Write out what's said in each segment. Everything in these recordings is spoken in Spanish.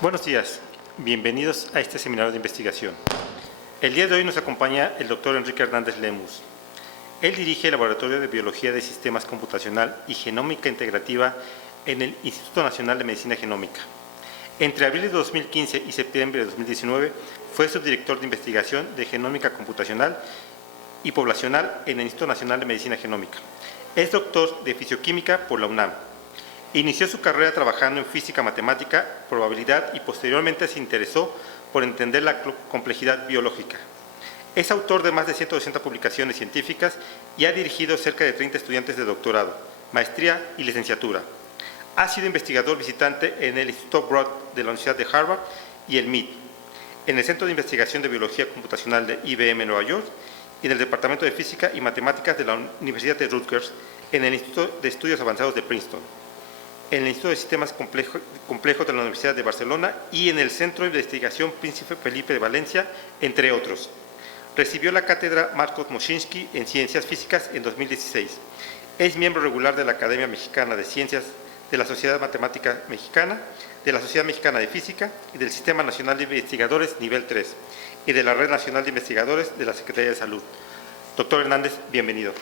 Buenos días, bienvenidos a este seminario de investigación. El día de hoy nos acompaña el doctor Enrique Hernández Lemus. Él dirige el Laboratorio de Biología de Sistemas Computacional y Genómica Integrativa en el Instituto Nacional de Medicina Genómica. Entre abril de 2015 y septiembre de 2019 fue subdirector de investigación de Genómica Computacional y Poblacional en el Instituto Nacional de Medicina Genómica. Es doctor de Fisioquímica por la UNAM. Inició su carrera trabajando en física matemática, probabilidad y posteriormente se interesó por entender la complejidad biológica. Es autor de más de 180 publicaciones científicas y ha dirigido cerca de 30 estudiantes de doctorado, maestría y licenciatura. Ha sido investigador visitante en el Instituto Broad de la Universidad de Harvard y el MIT, en el Centro de Investigación de Biología Computacional de IBM Nueva York y en el Departamento de Física y Matemáticas de la Universidad de Rutgers, en el Instituto de Estudios Avanzados de Princeton, en el Instituto de Sistemas Complejos de la Universidad de Barcelona y en el Centro de Investigación Príncipe Felipe de Valencia, entre otros. Recibió la cátedra Marcos Moschinsky en Ciencias Físicas en 2016. Es miembro regular de la Academia Mexicana de Ciencias, de la Sociedad Matemática Mexicana, de la Sociedad Mexicana de Física y del Sistema Nacional de Investigadores Nivel 3 y de la Red Nacional de Investigadores de la Secretaría de Salud. Doctor Hernández, bienvenido.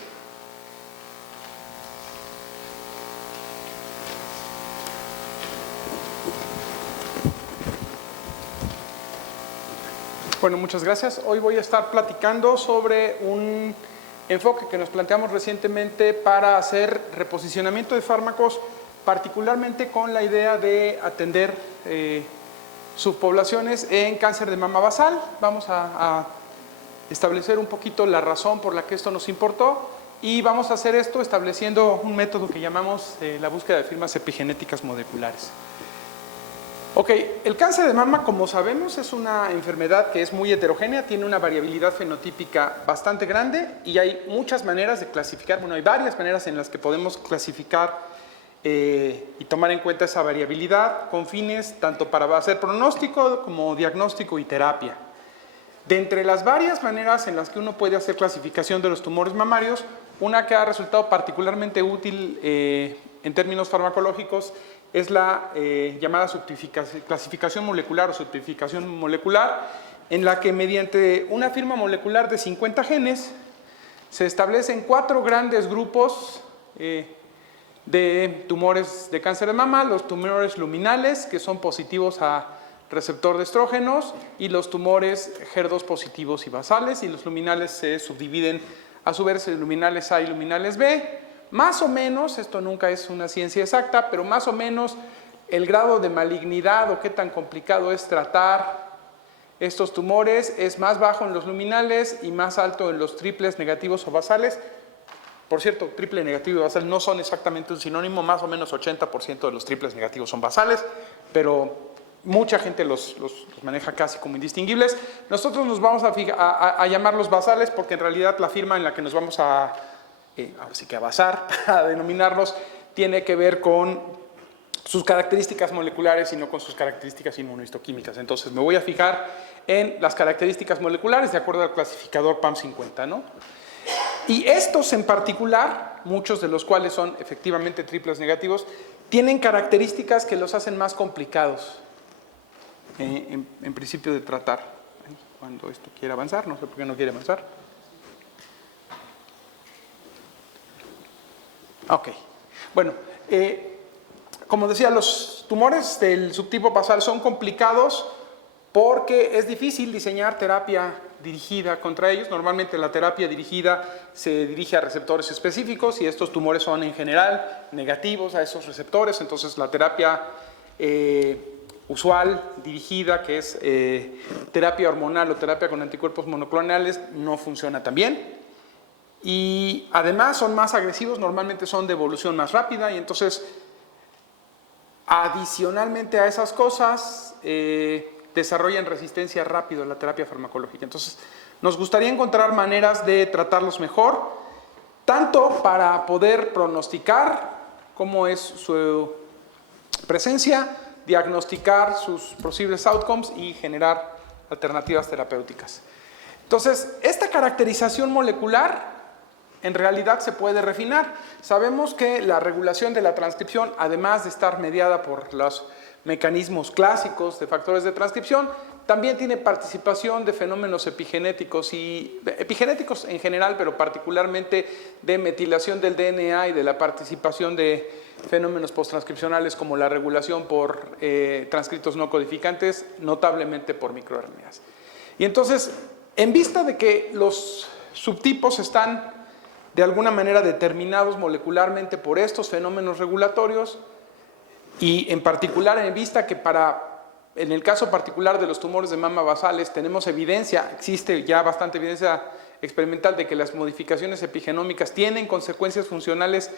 Bueno, muchas gracias. Hoy voy a estar platicando sobre un enfoque que nos planteamos recientemente para hacer reposicionamiento de fármacos, particularmente con la idea de atender subpoblaciones en cáncer de mama basal. Vamos a establecer un poquito la razón por la que esto nos importó y vamos a hacer esto estableciendo un método que llamamos la búsqueda de firmas epigenéticas moleculares. Ok, el cáncer de mama, como sabemos, es una enfermedad que es muy heterogénea, tiene una variabilidad fenotípica bastante grande y hay muchas maneras de clasificar, bueno, hay varias maneras en las que podemos clasificar y tomar en cuenta esa variabilidad con fines tanto para hacer pronóstico como diagnóstico y terapia. De entre las varias maneras en las que uno puede hacer clasificación de los tumores mamarios, una que ha resultado particularmente útil en términos farmacológicos es la llamada clasificación molecular o subtipificación molecular, en la que mediante una firma molecular de 50 genes se establecen 4 grandes grupos de tumores de cáncer de mama: los tumores luminales, que son positivos a receptor de estrógenos, y los tumores HER2 positivos y basales, y los luminales se subdividen a su vez en luminales A y luminales B. Más o menos, esto nunca es una ciencia exacta, pero más o menos el grado de malignidad o qué tan complicado es tratar estos tumores es más bajo en los luminales y más alto en los triples negativos o basales. Por cierto, triple negativo y basal no son exactamente un sinónimo, más o menos 80% de los triples negativos son basales, pero mucha gente los maneja casi como indistinguibles. Nosotros nos vamos a llamarlos basales porque en realidad la firma en la que nos vamos así que a basar, a denominarlos, tiene que ver con sus características moleculares y no con sus características inmunohistoquímicas. Entonces me voy a fijar en las características moleculares de acuerdo al clasificador PAM50, ¿no? Y estos en particular, muchos de los cuales son efectivamente triples negativos, tienen características que los hacen más complicados en principio de tratar. Cuando esto quiere avanzar, no sé por qué no quiere avanzar. Ok, bueno, como decía, los tumores del subtipo basal son complicados porque es difícil diseñar terapia dirigida contra ellos. Normalmente la terapia dirigida se dirige a receptores específicos y estos tumores son en general negativos a esos receptores. Entonces la terapia usual dirigida, que es terapia hormonal o terapia con anticuerpos monoclonales, no funciona tan bien. Y además son más agresivos, normalmente son de evolución más rápida y entonces adicionalmente a esas cosas desarrollan resistencia rápido a la terapia farmacológica. Entonces nos gustaría encontrar maneras de tratarlos mejor, tanto para poder pronosticar cómo es su presencia, diagnosticar sus posibles outcomes y generar alternativas terapéuticas. Entonces, esta caracterización molecular en realidad se puede refinar. Sabemos que la regulación de la transcripción, además de estar mediada por los mecanismos clásicos de factores de transcripción. También tiene participación de fenómenos epigenéticos en general, pero particularmente de metilación del DNA y de la participación de fenómenos posttranscripcionales como la regulación por transcritos no codificantes, notablemente por microRNAs. Y entonces, en vista de que los subtipos están de alguna manera determinados molecularmente por estos fenómenos regulatorios, y en particular en vista que en el caso particular de los tumores de mama basales tenemos evidencia, existe ya bastante evidencia experimental de que las modificaciones epigenómicas tienen consecuencias funcionales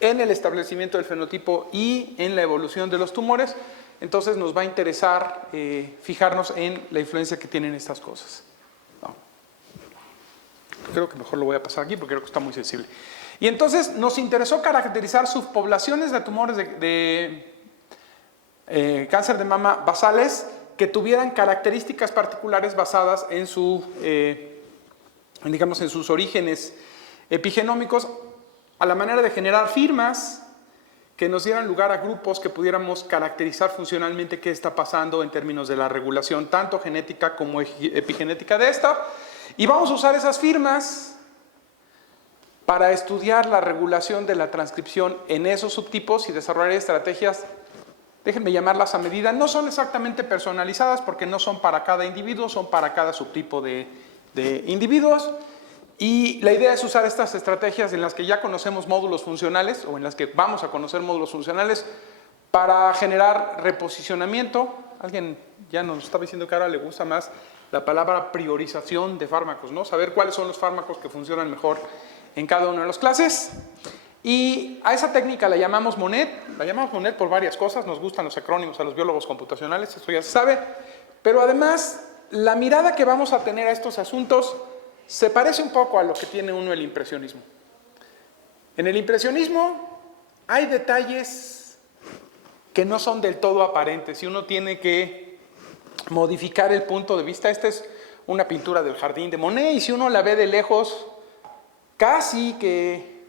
en el establecimiento del fenotipo y en la evolución de los tumores, entonces nos va a interesar fijarnos en la influencia que tienen estas cosas. No. Creo que mejor lo voy a pasar aquí porque creo que está muy sensible. Y entonces nos interesó caracterizar subpoblaciones de tumores de cáncer de mama basales que tuvieran características particulares basadas en digamos, en sus orígenes epigenómicos, a la manera de generar firmas que nos dieran lugar a grupos que pudiéramos caracterizar funcionalmente qué está pasando en términos de la regulación tanto genética como epigenética de esta. Y vamos a usar esas firmas para estudiar la regulación de la transcripción en esos subtipos y desarrollar estrategias, déjenme llamarlas a medida, no son exactamente personalizadas porque no son para cada individuo, son para cada subtipo de individuos. Y la idea es usar estas estrategias en las que ya conocemos módulos funcionales o en las que vamos a conocer módulos funcionales para generar reposicionamiento. Alguien ya nos estaba diciendo que ahora le gusta más la palabra priorización de fármacos, ¿no? Saber cuáles son los fármacos que funcionan mejor en cada una de las clases. Y a esa técnica la llamamos MONET. La llamamos MONET por varias cosas. Nos gustan los acrónimos a los biólogos computacionales, eso ya se sabe. Pero además, la mirada que vamos a tener a estos asuntos se parece un poco a lo que tiene uno el impresionismo. En el impresionismo hay detalles que no son del todo aparentes y uno tiene que modificar el punto de vista. Esta es una pintura del jardín de Monet y si uno la ve de lejos, casi que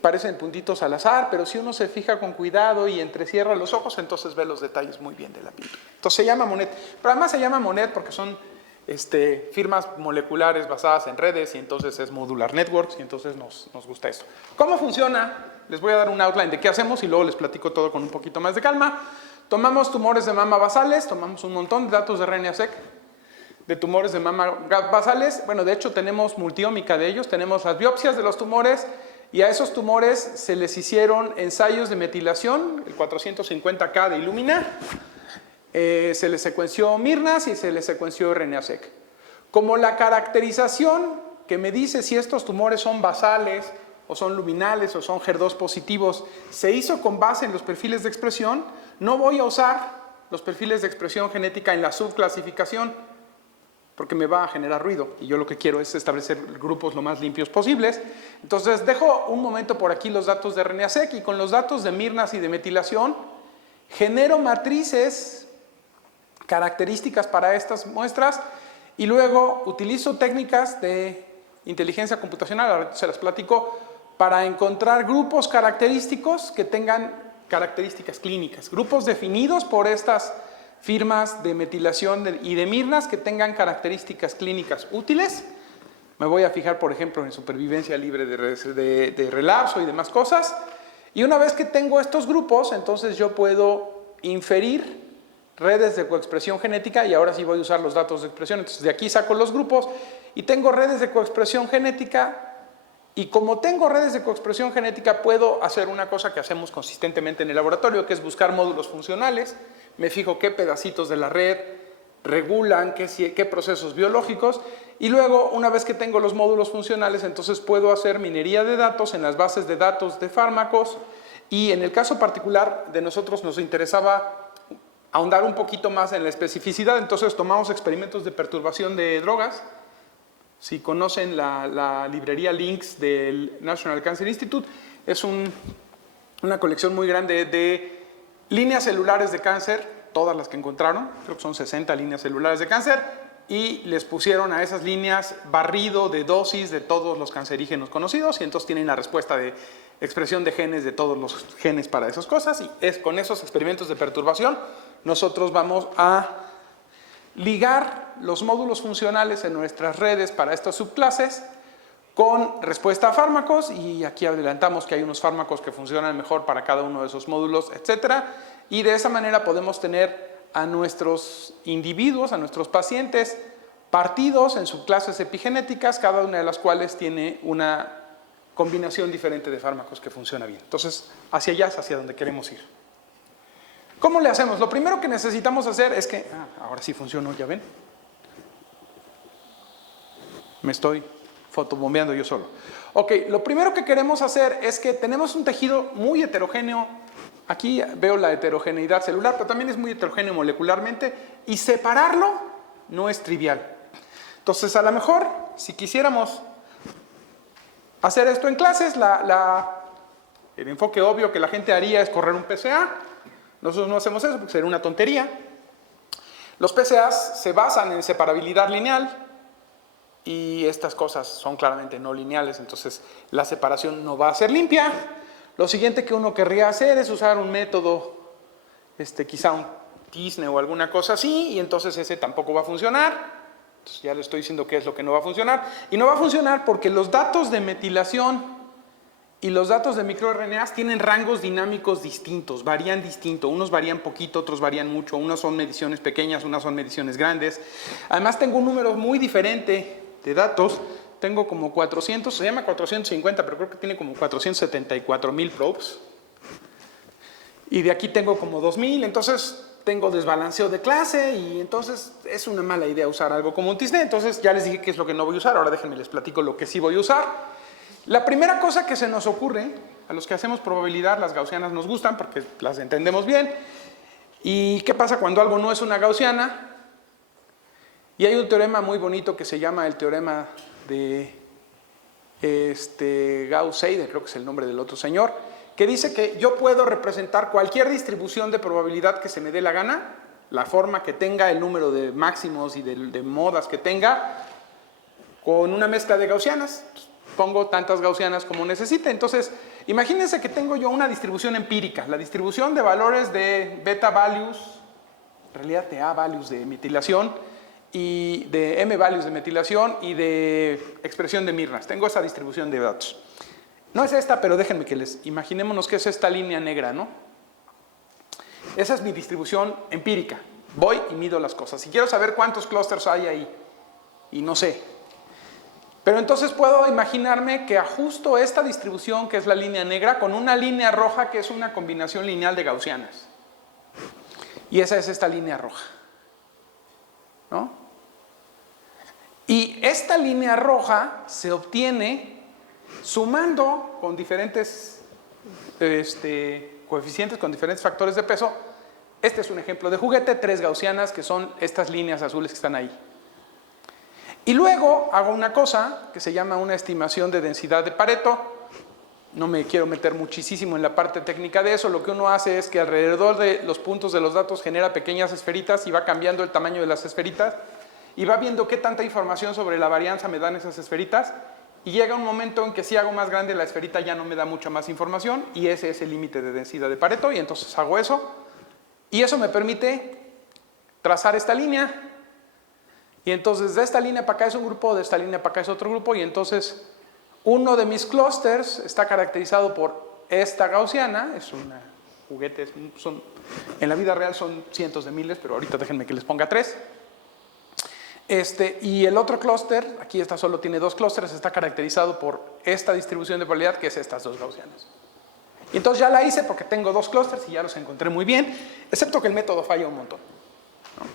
parecen puntitos al azar, pero si uno se fija con cuidado y entrecierra los ojos, entonces ve los detalles muy bien de la pintura. Entonces se llama Monet, pero además se llama Monet porque son firmas moleculares basadas en redes y entonces es modular networks y entonces nos gusta esto. ¿Cómo funciona? Les voy a dar un outline de qué hacemos y luego les platico todo con un poquito más de calma. Tomamos tumores de mama basales, tomamos un montón de datos de RNA-seq de tumores de mama basales. Bueno, de hecho tenemos multiómica de ellos, tenemos las biopsias de los tumores y a esos tumores se les hicieron ensayos de metilación, el 450K de Illumina. Se les secuenció Mirnas y se les secuenció RNA-seq. Como la caracterización que me dice si estos tumores son basales o son luminales o son HER2 positivos se hizo con base en los perfiles de expresión, no voy a usar los perfiles de expresión genética en la subclasificación porque me va a generar ruido y yo lo que quiero es establecer grupos lo más limpios posibles. Entonces dejo un momento por aquí los datos de RNA-seq y con los datos de Mirnas y de metilación genero matrices características para estas muestras y luego utilizo técnicas de inteligencia computacional, ahora se las platico, para encontrar grupos característicos que tengan características clínicas, grupos definidos por estas firmas de metilación y de Mirnas que tengan características clínicas útiles. Me voy a fijar, por ejemplo, en supervivencia libre de relapso y demás cosas. Y una vez que tengo estos grupos, entonces yo puedo inferir redes de coexpresión genética y ahora sí voy a usar los datos de expresión. Entonces de aquí saco los grupos y tengo redes de coexpresión genética y como tengo redes de coexpresión genética puedo hacer una cosa que hacemos consistentemente en el laboratorio, que es buscar módulos funcionales. Me fijo qué pedacitos de la red regulan qué procesos biológicos y luego una vez que tengo los módulos funcionales entonces puedo hacer minería de datos en las bases de datos de fármacos y en el caso particular de nosotros nos interesaba ahondar un poquito más en la especificidad, entonces tomamos experimentos de perturbación de drogas. Si conocen la librería Links del National Cancer Institute, es una colección muy grande de líneas celulares de cáncer, todas las que encontraron, creo que son 60 líneas celulares de cáncer, y les pusieron a esas líneas barrido de dosis de todos los cancerígenos conocidos, y entonces tienen la respuesta de expresión de genes de todos los genes para esas cosas, y con esos experimentos de perturbación nosotros vamos a ligar los módulos funcionales en nuestras redes para estas subclases con respuesta a fármacos, y aquí adelantamos que hay unos fármacos que funcionan mejor para cada uno de esos módulos, etcétera, y de esa manera podemos tener a nuestros individuos, a nuestros pacientes, partidos en subclases epigenéticas, cada una de las cuales tiene una combinación diferente de fármacos que funciona bien. Entonces, hacia allá es hacia donde queremos ir. ¿Cómo le hacemos? Lo primero que necesitamos hacer es que... ahora sí funcionó, ¿ya ven? Me estoy fotobombeando yo solo. Ok, lo primero que queremos hacer es que tenemos un tejido muy heterogéneo. Aquí veo la heterogeneidad celular, pero también es muy heterogéneo molecularmente, y separarlo no es trivial. Entonces, a lo mejor, si quisiéramos hacer esto en clases, el enfoque obvio que la gente haría es correr un PCA. Nosotros no hacemos eso porque sería una tontería. Los PCAs se basan en separabilidad lineal, y estas cosas son claramente no lineales, entonces la separación no va a ser limpia. Lo siguiente que uno querría hacer es usar un método, quizá un tizne o alguna cosa así, y entonces ese tampoco va a funcionar. Entonces ya le estoy diciendo qué es lo que no va a funcionar. Y no va a funcionar porque los datos de metilación y los datos de microRNAs tienen rangos dinámicos distintos, varían distinto. Unos varían poquito, otros varían mucho. Unos son mediciones pequeñas, unas son mediciones grandes. Además tengo un número muy diferente de datos. Tengo como 400, se llama 450, pero creo que tiene como 474,000 probes. Y de aquí tengo como 2,000, entonces tengo desbalanceo de clase, y entonces es una mala idea usar algo como un tizne. Entonces ya les dije qué es lo que no voy a usar, ahora déjenme les platico lo que sí voy a usar. La primera cosa que se nos ocurre, a los que hacemos probabilidad, las gaussianas nos gustan porque las entendemos bien. ¿Y qué pasa cuando algo no es una gaussiana? Y hay un teorema muy bonito que se llama el teorema de Gauss-Seidel, creo que es el nombre del otro señor, que dice que yo puedo representar cualquier distribución de probabilidad que se me dé la gana, la forma que tenga, el número de máximos y de modas que tenga, con una mezcla de gaussianas. Pongo tantas gaussianas como necesite. Entonces, imagínense que tengo yo una distribución empírica, la distribución de valores de beta values, en realidad de A values de metilación, y de M values de metilación y de expresión de Mirnas. Tengo esa distribución de datos. No es esta, pero déjenme que imaginémonos que es esta línea negra, ¿no? Esa es mi distribución empírica. Voy y mido las cosas. Si quiero saber cuántos clústeres hay ahí, y no sé. Pero entonces puedo imaginarme que ajusto esta distribución, que es la línea negra, con una línea roja, que es una combinación lineal de gaussianas. Y esa es esta línea roja, ¿no? Y esta línea roja se obtiene sumando con diferentes coeficientes, con diferentes factores de peso. Este es un ejemplo de juguete, 3 gaussianas, que son estas líneas azules que están ahí. Y luego hago una cosa que se llama una estimación de densidad de Pareto. No me quiero meter muchísimo en la parte técnica de eso. Lo que uno hace es que alrededor de los puntos de los datos genera pequeñas esferitas y va cambiando el tamaño de las esferitas y va viendo qué tanta información sobre la varianza me dan esas esferitas, y llega un momento en que si hago más grande la esferita ya no me da mucha más información, y ese es el límite de densidad de Pareto, y entonces hago eso, y eso me permite trazar esta línea. Y entonces de esta línea para acá es un grupo, de esta línea para acá es otro grupo, y entonces uno de mis clústeres está caracterizado por esta gaussiana. Es una juguete, en la vida real son cientos de miles, pero ahorita déjenme que les ponga 3. Y el otro clúster, aquí esta solo tiene 2 clústeres, está caracterizado por esta distribución de probabilidad, que es estas 2 gaussianas. Y entonces ya la hice porque tengo 2 clústeres y ya los encontré muy bien, excepto que el método falla un montón, ¿no?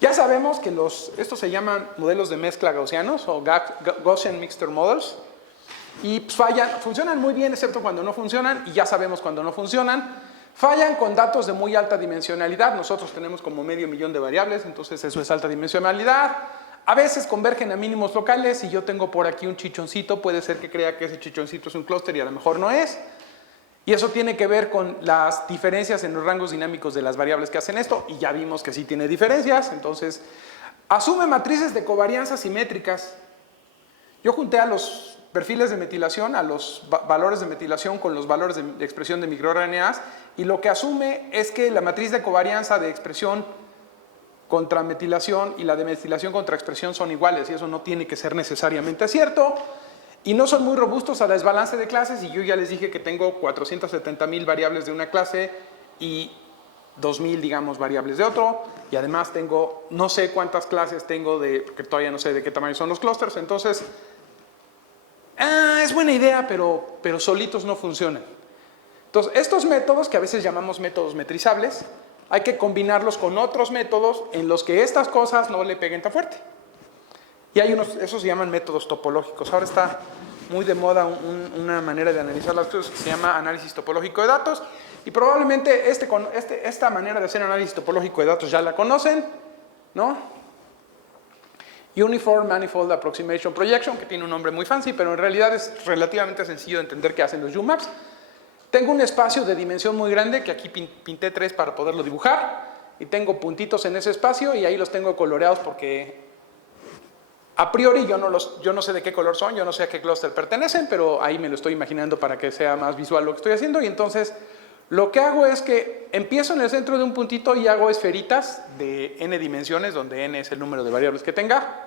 Ya sabemos que estos se llaman modelos de mezcla gaussianos, o Gaussian Mixture Models, y pues funcionan muy bien excepto cuando no funcionan, y ya sabemos cuando no funcionan. Fallan con datos de muy alta dimensionalidad. Nosotros tenemos como 500,000 de variables, entonces eso es alta dimensionalidad. A veces convergen a mínimos locales. Si yo tengo por aquí un chichoncito, puede ser que crea que ese chichoncito es un clúster y a lo mejor no es. Y eso tiene que ver con las diferencias en los rangos dinámicos de las variables que hacen esto, y ya vimos que sí tiene diferencias. Entonces, asume matrices de covarianza simétricas. Yo junté a los perfiles de metilación, a los valores de metilación con los valores de expresión de microRNAs, y lo que asume es que la matriz de covarianza de expresión contra metilación y la de metilación contra expresión son iguales, y eso no tiene que ser necesariamente cierto, y no son muy robustos a desbalance de clases, y yo ya les dije que tengo 470,000 variables de una clase y 2,000, digamos, variables de otro, y además tengo, no sé cuántas clases tengo, porque todavía no sé de qué tamaño son los clústeres, entonces, es buena idea, pero solitos no funcionan. Entonces, estos métodos, que a veces llamamos métodos metrizables, hay que combinarlos con otros métodos en los que estas cosas no le peguen tan fuerte. Y hay unos, esos se llaman métodos topológicos. Ahora está muy de moda una manera de analizar las cosas que se llama análisis topológico de datos, y probablemente esta manera de hacer análisis topológico de datos ya la conocen, ¿no? Uniform Manifold Approximation Projection, que tiene un nombre muy fancy, pero en realidad es relativamente sencillo de entender qué hacen los UMAPs. Tengo un espacio de dimensión muy grande, que aquí pinté 3 para poderlo dibujar, y tengo puntitos en ese espacio, y ahí los tengo coloreados porque a priori yo no sé de qué color son, yo no sé a qué clúster pertenecen, pero ahí me lo estoy imaginando para que sea más visual lo que estoy haciendo, y entonces lo que hago es que empiezo en el centro de un puntito y hago esferitas de n dimensiones, donde n es el número de variables que tenga,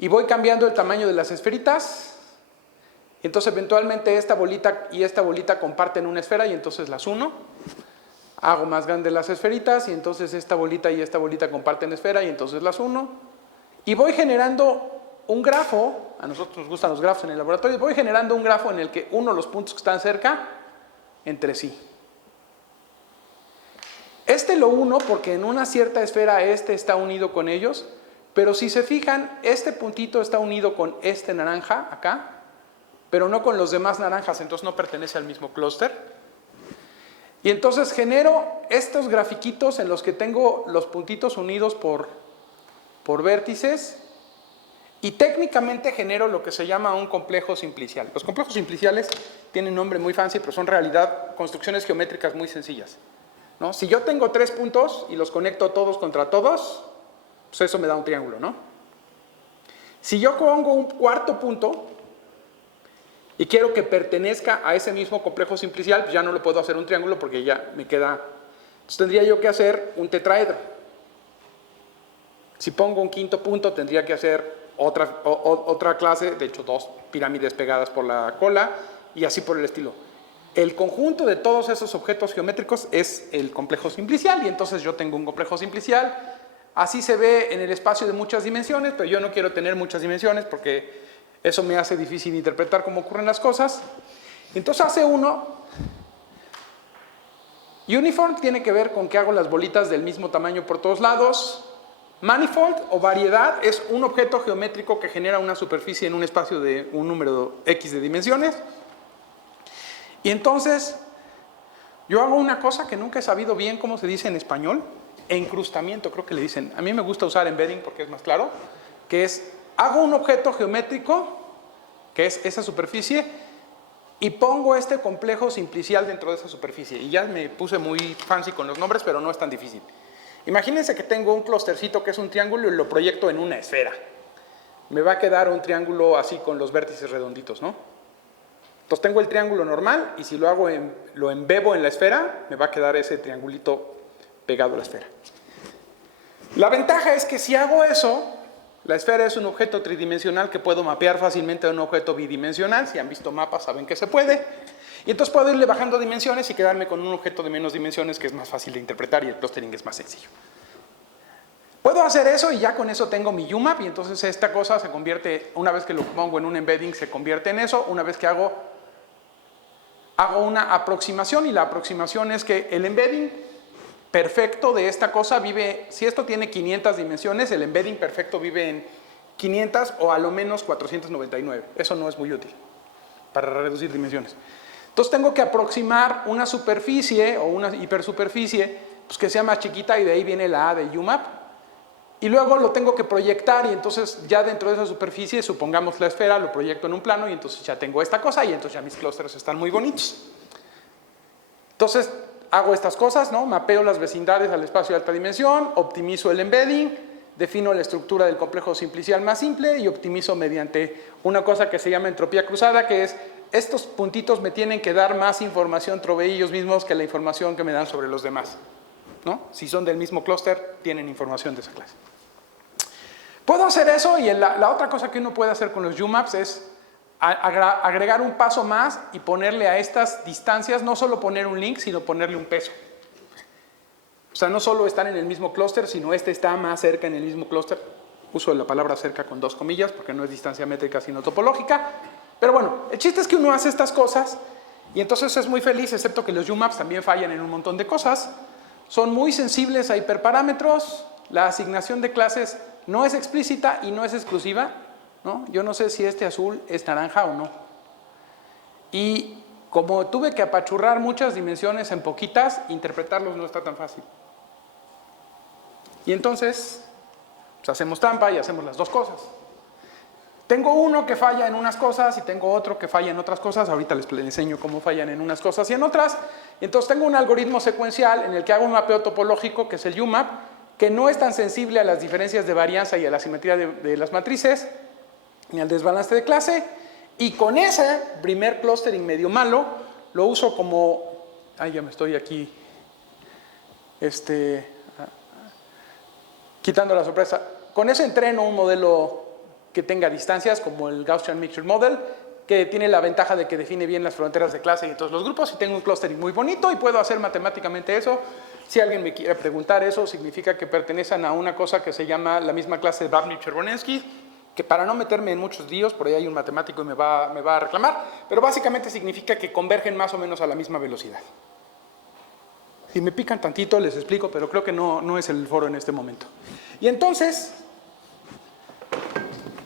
y voy cambiando el tamaño de las esferitas, y entonces eventualmente esta bolita y esta bolita comparten una esfera, y entonces las uno. Hago más grandes las esferitas, y entonces esta bolita y esta bolita comparten esfera, y entonces las uno. Y voy generando un grafo, a nosotros nos gustan los grafos en el laboratorio, voy generando un grafo en el que uno los puntos que están cerca entre sí. Lo uno porque en una cierta esfera este está unido con ellos, pero si se fijan, este puntito está unido con este naranja acá, pero no con los demás naranjas, entonces no pertenece al mismo clúster. Y entonces genero estos grafiquitos en los que tengo los puntitos unidos por vértices, y técnicamente genero lo que se llama un complejo simplicial. Los complejos simpliciales tienen un nombre muy fancy, pero son en realidad construcciones geométricas muy sencillas, ¿no? Si yo tengo 3 puntos y los conecto todos contra todos, pues eso me da un triángulo, ¿no? Si yo pongo un cuarto punto y quiero que pertenezca a ese mismo complejo simplicial, pues ya no le puedo hacer un triángulo porque ya me queda. Entonces tendría yo que hacer un tetraedro. Si pongo un quinto punto, tendría que hacer otra clase, de hecho 2 pirámides pegadas por la cola, y así por el estilo. El conjunto de todos esos objetos geométricos es el complejo simplicial, y entonces yo tengo un complejo simplicial. Así se ve en el espacio de muchas dimensiones, pero yo no quiero tener muchas dimensiones porque eso me hace difícil interpretar cómo ocurren las cosas. Entonces hace uno. Uniform tiene que ver con que hago las bolitas del mismo tamaño por todos lados. Manifold o variedad es un objeto geométrico que genera una superficie en un espacio de un número X de dimensiones. Y entonces yo hago una cosa que nunca he sabido bien cómo se dice en español. Encrustamiento, creo que le dicen. A mí me gusta usar embedding porque es más claro. Que es, hago un objeto geométrico, que es esa superficie, y pongo este complejo simplicial dentro de esa superficie. Y ya me puse muy fancy con los nombres, pero no es tan difícil. Imagínense que tengo un clustercito que es un triángulo y lo proyecto en una esfera. Me va a quedar un triángulo así con los vértices redonditos, ¿no? Entonces tengo el triángulo normal, y si lo embebo en la esfera, me va a quedar ese triangulito pegado a la esfera. La ventaja es que si hago eso, la esfera es un objeto tridimensional que puedo mapear fácilmente a un objeto bidimensional. Si han visto mapas saben que se puede. Y entonces puedo irle bajando dimensiones y quedarme con un objeto de menos dimensiones que es más fácil de interpretar, y el clustering es más sencillo. Puedo hacer eso y ya con eso tengo mi UMAP, y entonces esta cosa se convierte, una vez que lo pongo en un embedding, se convierte en eso. Una vez que hago una aproximación, y la aproximación es que el embedding perfecto de esta cosa vive, si esto tiene 500 dimensiones, el embedding perfecto vive en 500 o a lo menos 499. Eso no es muy útil para reducir dimensiones. Entonces tengo que aproximar una superficie o una hipersuperficie pues que sea más chiquita, y de ahí viene la A de UMAP. Y luego lo tengo que proyectar, y entonces ya dentro de esa superficie, supongamos la esfera, lo proyecto en un plano, y entonces ya tengo esta cosa, y entonces ya mis clústeres están muy bonitos. Entonces hago estas cosas, ¿no? Mapeo las vecindades al espacio de alta dimensión, optimizo el embedding, defino la estructura del complejo simplicial más simple y optimizo mediante una cosa que se llama entropía cruzada, que es estos puntitos me tienen que dar más información sobre ellos mismos que la información que me dan sobre los demás, ¿no? Si son del mismo clúster, tienen información de esa clase. Puedo hacer eso, y la otra cosa que uno puede hacer con los UMAPs es agregar un paso más y ponerle a estas distancias, no solo poner un link, sino ponerle un peso. O sea, no solo están en el mismo clúster, sino este está más cerca en el mismo clúster. Uso la palabra cerca con 2 comillas, porque no es distancia métrica, sino topológica. Pero bueno, el chiste es que uno hace estas cosas, y entonces es muy feliz, excepto que los UMAPs también fallan en un montón de cosas. Son muy sensibles a hiperparámetros, la asignación de clases no es explícita y no es exclusiva, ¿no? Yo no sé si este azul es naranja o no. Y como tuve que apachurrar muchas dimensiones en poquitas, interpretarlos no está tan fácil. Y entonces, pues hacemos trampa y hacemos las dos cosas. Tengo uno que falla en unas cosas y tengo otro que falla en otras cosas. Ahorita les enseño cómo fallan en unas cosas y en otras. Y entonces tengo un algoritmo secuencial en el que hago un mapeo topológico, que es el UMAP, que no es tan sensible a las diferencias de varianza y a la simetría de las matrices, ni al desbalance de clase. Y con ese primer clustering medio malo, lo uso como... Ay, ya me estoy aquí... quitando la sorpresa. Con ese entreno un modelo que tenga distancias, como el Gaussian Mixture Model, que tiene la ventaja de que define bien las fronteras de clase y todos los grupos, y tengo un clustering muy bonito y puedo hacer matemáticamente eso. Si alguien me quiere preguntar eso, significa que pertenecen a una cosa que se llama la misma clase de Babney-Cherborensky, que para no meterme en muchos líos, por ahí hay un matemático y me va a reclamar, pero básicamente significa que convergen más o menos a la misma velocidad. Si me pican tantito les explico, pero creo que no es el foro en este momento. Y entonces,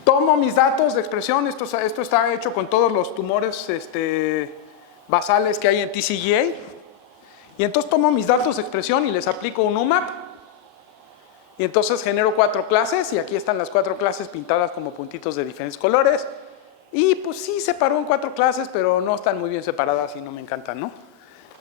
tomo mis datos de expresión, esto está hecho con todos los tumores basales que hay en TCGA, y entonces tomo mis datos de expresión y les aplico un UMAP, y entonces genero 4 clases, y aquí están las 4 clases pintadas como puntitos de diferentes colores, y pues sí separó en 4 clases, pero no están muy bien separadas y no me encantan, ¿no?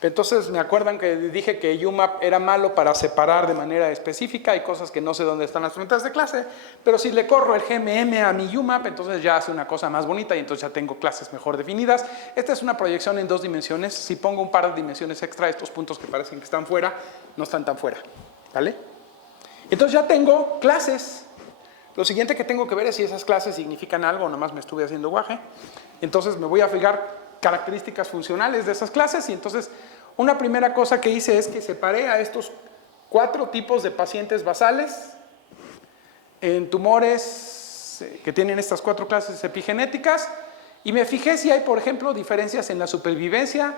Entonces me acuerdan que dije que UMAP era malo para separar de manera específica, hay cosas que no sé dónde están las fronteras de clase, pero si le corro el GMM a mi UMAP, entonces ya hace una cosa más bonita y entonces ya tengo clases mejor definidas. Esta es una proyección en 2 dimensiones, si pongo un par de dimensiones extra, estos puntos que parecen que están fuera, no están tan fuera, ¿vale? Entonces ya tengo clases. Lo siguiente que tengo que ver es si esas clases significan algo o nomás me estuve haciendo guaje. Entonces me voy a fijar características funcionales de esas clases, y entonces una primera cosa que hice es que separé a estos 4 tipos de pacientes basales en tumores que tienen estas 4 clases epigenéticas, y me fijé si hay, por ejemplo, diferencias en la supervivencia.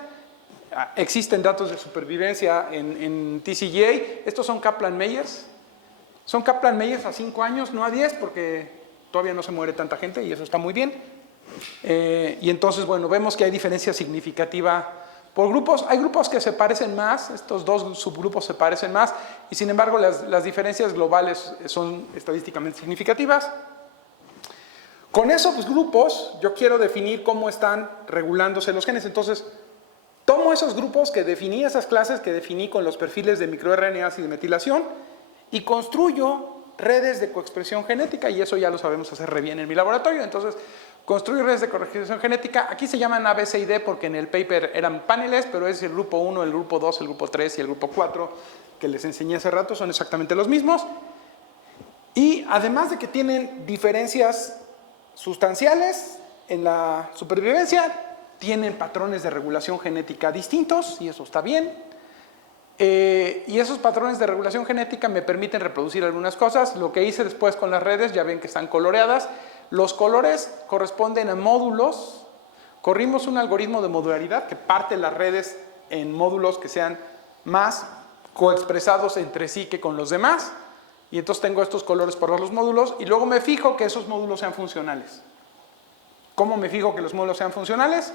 Existen datos de supervivencia en TCGA. Estos son Kaplan-Meiers. Son Kaplan-Meiers a 5 años, no a 10, porque todavía no se muere tanta gente y eso está muy bien. Y entonces, bueno, vemos que hay diferencia significativa por grupos. Hay grupos que se parecen más, estos 2 subgrupos se parecen más, y sin embargo las diferencias globales son estadísticamente significativas. Con esos grupos yo quiero definir cómo están regulándose los genes. Entonces tomo esos grupos que definí, esas clases que definí con los perfiles de microRNAs y de metilación, y construyo redes de coexpresión genética, y eso ya lo sabemos hacer re bien en mi laboratorio. Entonces construyo redes de coexpresión genética. Aquí se llaman A, B, C y D porque en el paper eran paneles, pero es el grupo 1, el grupo 2, el grupo 3 y el grupo 4 que les enseñé hace rato, son exactamente los mismos. Y además de que tienen diferencias sustanciales en la supervivencia, tienen patrones de regulación genética distintos, y eso está bien. Y esos patrones de regulación genética me permiten reproducir algunas cosas. Lo que hice después con las redes, ya ven que están coloreadas. Los colores corresponden a módulos. Corrimos un algoritmo de modularidad que parte las redes en módulos que sean más coexpresados entre sí que con los demás. Y entonces tengo estos colores por los módulos, y luego me fijo que esos módulos sean funcionales. ¿Cómo me fijo que los módulos sean funcionales?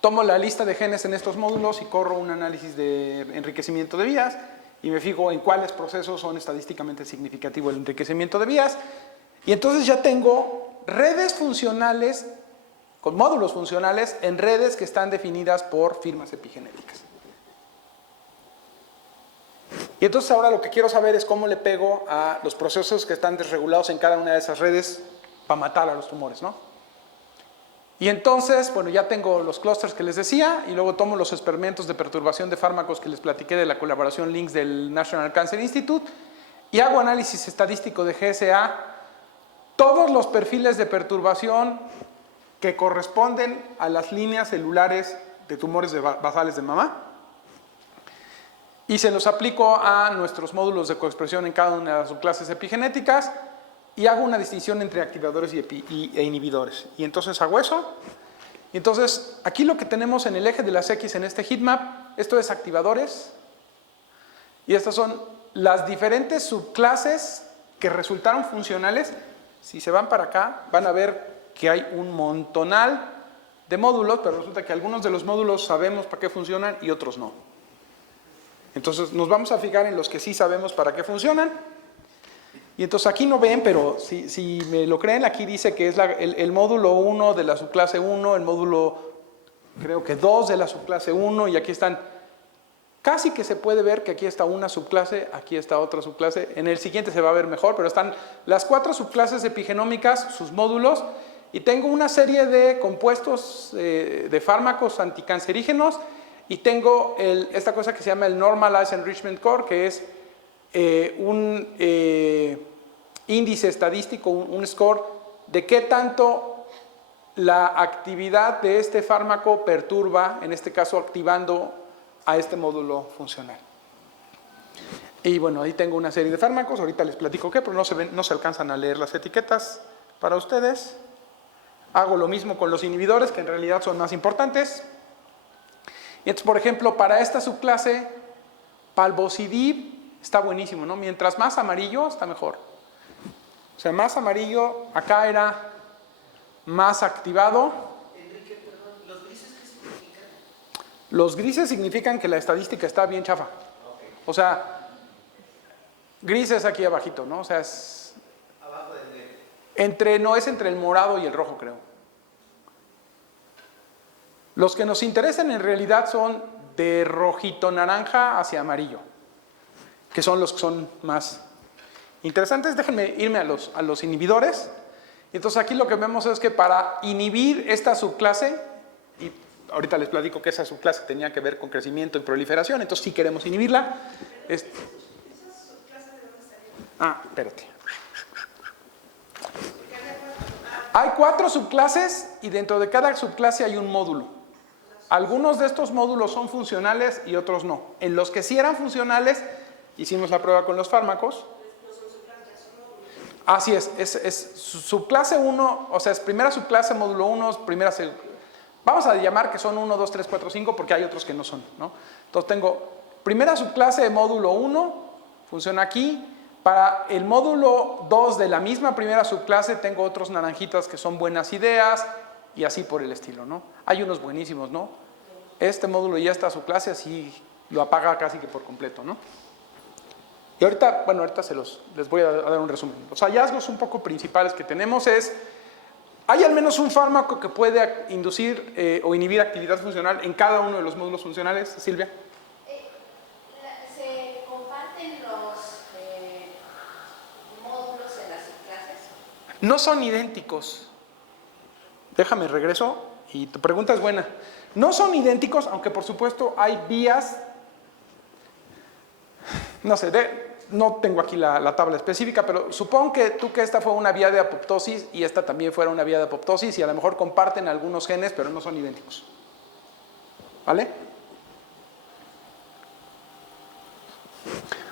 Tomo la lista de genes en estos módulos y corro un análisis de enriquecimiento de vías, y me fijo en cuáles procesos son estadísticamente significativo el enriquecimiento de vías, y entonces ya tengo redes funcionales con módulos funcionales en redes que están definidas por firmas epigenéticas. Y entonces ahora lo que quiero saber es cómo le pego a los procesos que están desregulados en cada una de esas redes para matar a los tumores, ¿no? Y entonces, bueno, ya tengo los clústeres que les decía y luego tomo los experimentos de perturbación de fármacos que les platiqué de la colaboración LINCS del National Cancer Institute y hago análisis estadístico de GSA, todos los perfiles de perturbación que corresponden a las líneas celulares de tumores basales de mama y se los aplico a nuestros módulos de coexpresión en cada una de las subclases epigenéticas y hago una distinción entre activadores e inhibidores. Y entonces hago eso. Y entonces, aquí lo que tenemos en el eje de las X en este heatmap, esto es activadores. Y estas son las diferentes subclases que resultaron funcionales. Si se van para acá, van a ver que hay un montonal de módulos, pero resulta que algunos de los módulos sabemos para qué funcionan y otros no. Entonces, nos vamos a fijar en los que sí sabemos para qué funcionan. Y entonces aquí no ven, pero si me lo creen, aquí dice que es el módulo 1 de la subclase 1, el módulo creo que 2 de la subclase 1, y aquí están, casi que se puede ver que aquí está una subclase, aquí está otra subclase, en el siguiente se va a ver mejor, pero están las 4 subclases epigenómicas, sus módulos, y tengo una serie de compuestos de fármacos anticancerígenos, y tengo esta cosa que se llama el Normalized Enrichment Score, que es un índice estadístico, un score de qué tanto la actividad de este fármaco perturba, en este caso activando a este módulo funcional. Y bueno, ahí tengo una serie de fármacos, ahorita les platico qué, pero no se alcanzan a leer las etiquetas para ustedes. Hago lo mismo con los inhibidores, que en realidad son más importantes. Y entonces, por ejemplo, para esta subclase, palbociclib está buenísimo, ¿no? Mientras más amarillo, está mejor. O sea, más amarillo, acá era más activado. Enrique, perdón, ¿los grises qué significan? Los grises significan que la estadística está bien chafa. Okay. O sea, gris es aquí abajito, ¿no? O sea, es... Abajo del negro. No, es entre el morado y el rojo, creo. Los que nos interesan en realidad son de rojito naranja hacia amarillo, que son los que son más interesantes. Déjenme irme a los inhibidores. Entonces aquí lo que vemos es que para inhibir esta subclase, y ahorita les platico que esa subclase tenía que ver con crecimiento y proliferación, entonces sí queremos inhibirla. ¿Esas subclases de dónde salieron? Espérate. Hay 4 subclases y dentro de cada subclase hay un módulo. Algunos de estos módulos son funcionales y otros no. En los que sí eran funcionales, hicimos la prueba con los fármacos. Así es subclase 1, o sea, es primera subclase, módulo 1, vamos a llamar que son 1, 2, 3, 4, 5, porque hay otros que no son, ¿no? Entonces tengo primera subclase de módulo 1, funciona aquí. Para el módulo 2 de la misma primera subclase tengo otros naranjitas que son buenas ideas y así por el estilo, ¿no? Hay unos buenísimos, ¿no? Este módulo y esta subclase así lo apaga casi que por completo, ¿no? Y ahorita, bueno, les voy a dar un resumen. Los hallazgos un poco principales que tenemos es, hay al menos un fármaco que puede inducir o inhibir actividad funcional en cada uno de los módulos funcionales. Silvia. ¿Se comparten los módulos en las subclases? No son idénticos. Déjame regreso y tu pregunta es buena. No son idénticos, aunque por supuesto hay vías, no sé, no tengo aquí la tabla específica, pero supongo que esta fue una vía de apoptosis y esta también fuera una vía de apoptosis y a lo mejor comparten algunos genes, pero no son idénticos. ¿Vale?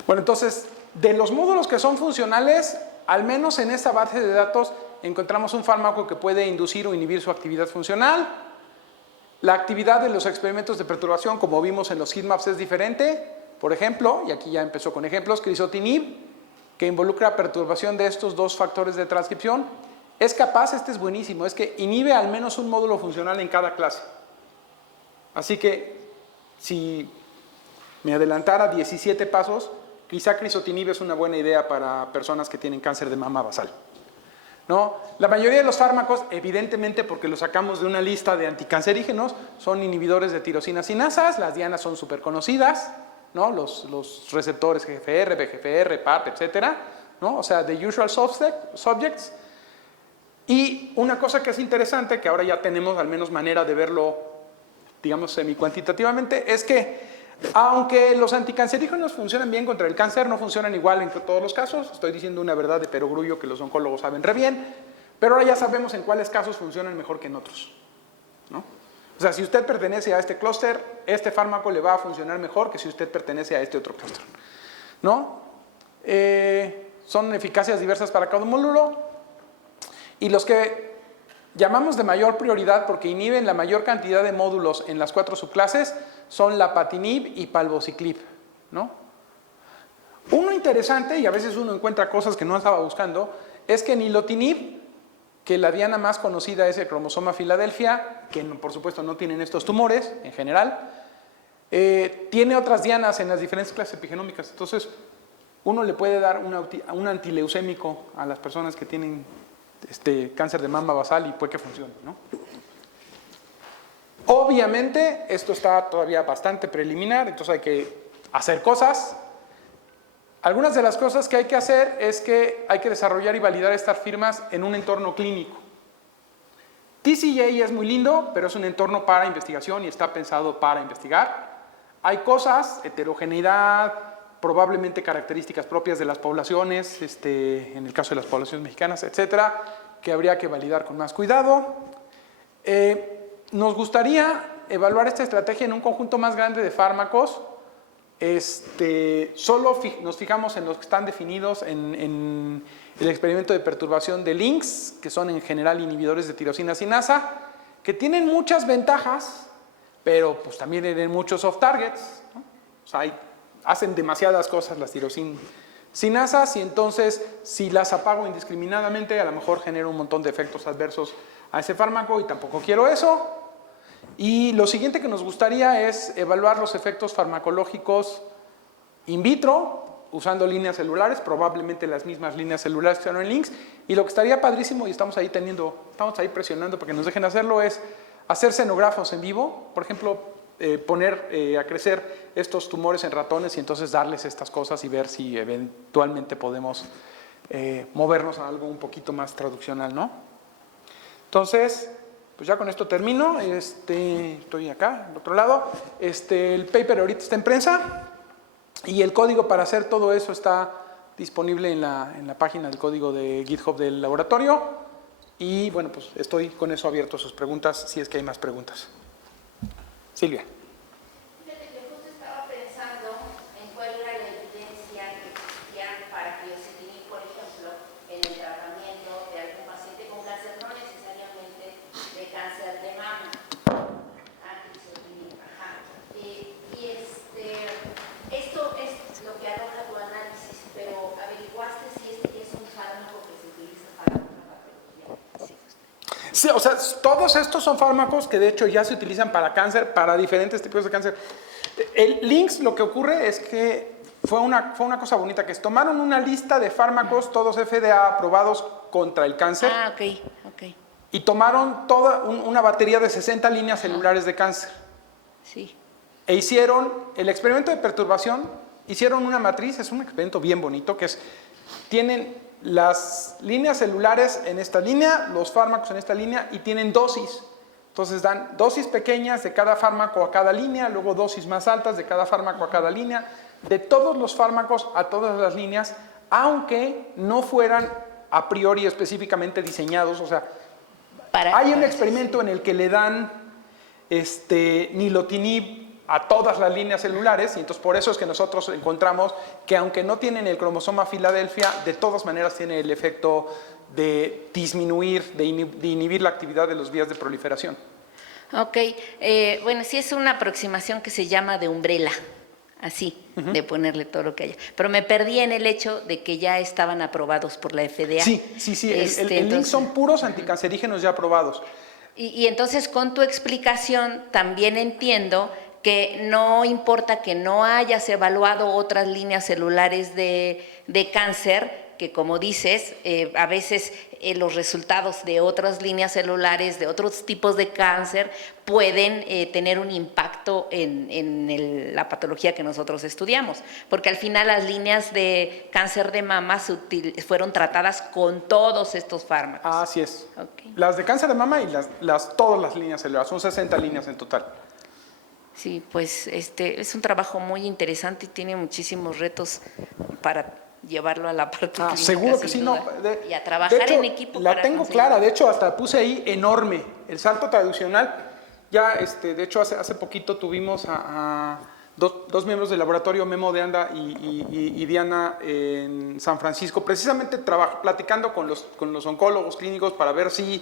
Bueno, entonces, de los módulos que son funcionales, al menos en esta base de datos encontramos un fármaco que puede inducir o inhibir su actividad funcional. La actividad de los experimentos de perturbación, como vimos en los heatmaps, es diferente. Por ejemplo, y aquí ya empezó con ejemplos, crizotinib, que involucra perturbación de estos 2 factores de transcripción, es capaz, este es buenísimo, es que inhibe al menos un módulo funcional en cada clase. Así que, si me adelantara 17 pasos, quizá crizotinib es una buena idea para personas que tienen cáncer de mama basal. ¿No? La mayoría de los fármacos, evidentemente porque los sacamos de una lista de anticancerígenos, son inhibidores de tirosina sinasas, las dianas son súper conocidas, ¿no? Los receptores GFR, VGFR, PARP, etcétera, ¿no? O sea, the usual subjects. Y una cosa que es interesante, que ahora ya tenemos al menos manera de verlo, digamos, semi-cuantitativamente, es que aunque los anticancerígenos funcionan bien contra el cáncer, no funcionan igual en todos los casos. Estoy diciendo una verdad de perogrullo que los oncólogos saben re bien, pero ahora ya sabemos en cuáles casos funcionan mejor que en otros, ¿no? O sea, si usted pertenece a este clúster, este fármaco le va a funcionar mejor que si usted pertenece a este otro clúster, ¿no? Son eficacias diversas para cada módulo, y los que llamamos de mayor prioridad porque inhiben la mayor cantidad de módulos en las 4 subclases son lapatinib y palbociclib, ¿no? Uno interesante, y a veces uno encuentra cosas que no estaba buscando, es que nilotinib, que la diana más conocida es el cromosoma Filadelfia, que por supuesto no tienen estos tumores en general, tiene otras dianas en las diferentes clases epigenómicas. Entonces, uno le puede dar un antileucémico a las personas que tienen cáncer de mama basal y puede que funcione, ¿no? Obviamente, esto está todavía bastante preliminar, entonces hay que hacer cosas. Algunas de las cosas que hay que hacer es que hay que desarrollar y validar estas firmas en un entorno clínico. TCGA es muy lindo, pero es un entorno para investigación y está pensado para investigar. Hay cosas, heterogeneidad, probablemente características propias de las poblaciones, en el caso de las poblaciones mexicanas, etcétera, que habría que validar con más cuidado. Nos gustaría evaluar esta estrategia en un conjunto más grande de fármacos. Solo nos fijamos en los que están definidos en el experimento de perturbación de links, que son en general inhibidores de tirosina sinasa, que tienen muchas ventajas, pero pues también tienen muchos off-targets, ¿no? O sea, hacen demasiadas cosas las tirosina sinasas y entonces si las apago indiscriminadamente a lo mejor genero un montón de efectos adversos a ese fármaco y tampoco quiero eso. Y lo siguiente que nos gustaría es evaluar los efectos farmacológicos in vitro usando líneas celulares, probablemente las mismas líneas celulares que son en links, y lo que estaría padrísimo, y estamos ahí presionando para que nos dejen hacerlo, es hacer xenógrafos en vivo, por ejemplo, poner a crecer estos tumores en ratones y entonces darles estas cosas y ver si eventualmente podemos movernos a algo un poquito más traduccional, ¿no? Entonces, pues ya con esto termino. Estoy acá, al otro lado. El paper ahorita está en prensa y el código para hacer todo eso está disponible en la página del código de GitHub del laboratorio. Y bueno, pues estoy con eso abierto a sus preguntas, si es que hay más preguntas. Silvia. Fíjate que justo estaba pensando en cuál era la evidencia que existía para cliocetinib, por ejemplo, en el tratamiento de algún paciente con cáncer, no necesariamente de cáncer de mama. Cliocetinib, ajá. Esto es lo que arroja tu análisis, pero averiguaste si este es un fármaco que se utiliza para una patología. Sí, o sea, todos estos son fármacos que de hecho ya se utilizan para cáncer, para diferentes tipos de cáncer. El LINX, lo que ocurre es que fue una cosa bonita, que tomaron una lista de fármacos, todos FDA aprobados contra el cáncer. Ah, ok. Y tomaron toda una batería de 60 líneas celulares de cáncer. Sí. E hicieron el experimento de perturbación, hicieron una matriz, es un experimento bien bonito, que es, tienen las líneas celulares en esta línea, los fármacos en esta línea y tienen dosis. Entonces dan dosis pequeñas de cada fármaco a cada línea, luego dosis más altas de cada fármaco a cada línea, de todos los fármacos a todas las líneas, aunque no fueran a priori específicamente diseñados. O sea, hay un experimento en el que le dan nilotinib a todas las líneas celulares y entonces por eso es que nosotros encontramos que aunque no tienen el cromosoma Filadelfia, de todas maneras tiene el efecto de disminuir, de inhibir la actividad de las vías de proliferación. Ok, bueno, sí es una aproximación que se llama de umbrella, así, de ponerle todo lo que haya. Pero me perdí en el hecho de que ya estaban aprobados por la FDA. Sí, el LINX son puros anticancerígenos ya aprobados. Y entonces con tu explicación también entiendo que no importa que no hayas evaluado otras líneas celulares de cáncer, que como dices, a veces los resultados de otras líneas celulares, de otros tipos de cáncer, pueden tener un impacto en la patología que nosotros estudiamos, porque al final las líneas de cáncer de mama fueron tratadas con todos estos fármacos. Así es. Okay. Las de cáncer de mama y todas las líneas celulares, son 60 líneas en total. Sí, pues es un trabajo muy interesante y tiene muchísimos retos para llevarlo a la parte clínica, seguro que sin sí, duda. no. Y a trabajar de hecho, en equipo. La para tengo conseguir. clara, de hecho hasta puse ahí enorme. El salto tradicional, ya de hecho hace poquito tuvimos a dos miembros del laboratorio, Memo de Anda y Diana, en San Francisco, precisamente platicando con los oncólogos clínicos para ver si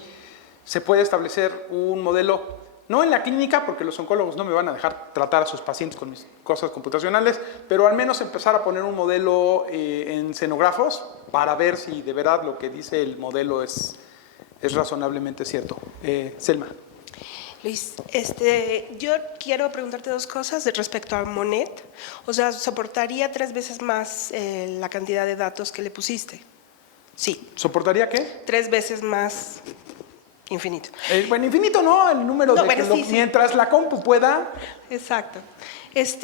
se puede establecer un modelo. No en la clínica, porque los oncólogos no me van a dejar tratar a sus pacientes con mis cosas computacionales, pero al menos empezar a poner un modelo en xenógrafos para ver si de verdad lo que dice el modelo es razonablemente cierto. Selma. Luis, yo quiero preguntarte dos cosas respecto a Monet. O sea, ¿soportaría 3 veces más la cantidad de datos que le pusiste? Sí. ¿Soportaría qué? 3 veces más infinito. Bueno, infinito no, el número No, de bueno, sí. mientras la compu pueda. Exacto.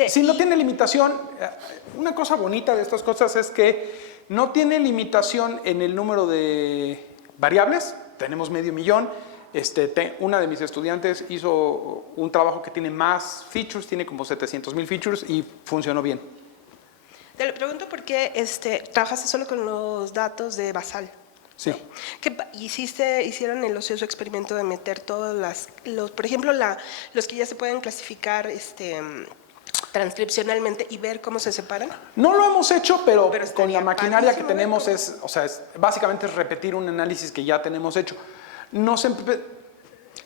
Si no tiene limitación, una cosa bonita de estas cosas es que no tiene limitación en el número de variables. Tenemos 500,000. Una de mis estudiantes hizo un trabajo que tiene más features, tiene como 700,000 features y funcionó bien. Te lo pregunto porque trabajaste solo con los datos de basal. Sí. ¿Qué hicieron el ocioso experimento de meter todas por ejemplo, los que ya se pueden clasificar transcripcionalmente y ver cómo se separan? No lo hemos hecho, pero con estaría la maquinaria que padrísimo, tenemos básicamente es repetir un análisis que ya tenemos hecho. No se...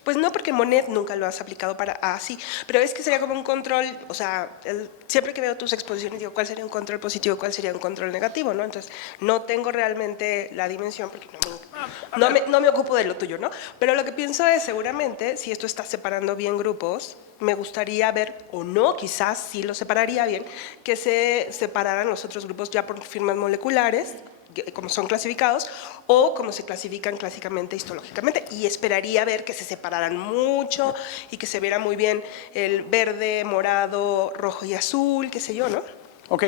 Pues no, porque Monet nunca lo has aplicado para así, pero es que sería como un control, o sea, siempre que veo tus exposiciones digo, ¿cuál sería un control positivo, cuál sería un control negativo, no? Entonces, no tengo realmente la dimensión porque no me ocupo de lo tuyo, ¿no? Pero lo que pienso es, seguramente, si esto está separando bien grupos, me gustaría ver, o no, quizás sí lo separaría bien, que se separaran los otros grupos ya por firmas moleculares, como son clasificados, o como se clasifican clásicamente histológicamente, y esperaría ver que se separaran mucho y que se viera muy bien el verde, morado, rojo y azul, qué sé yo, ¿no? Ok,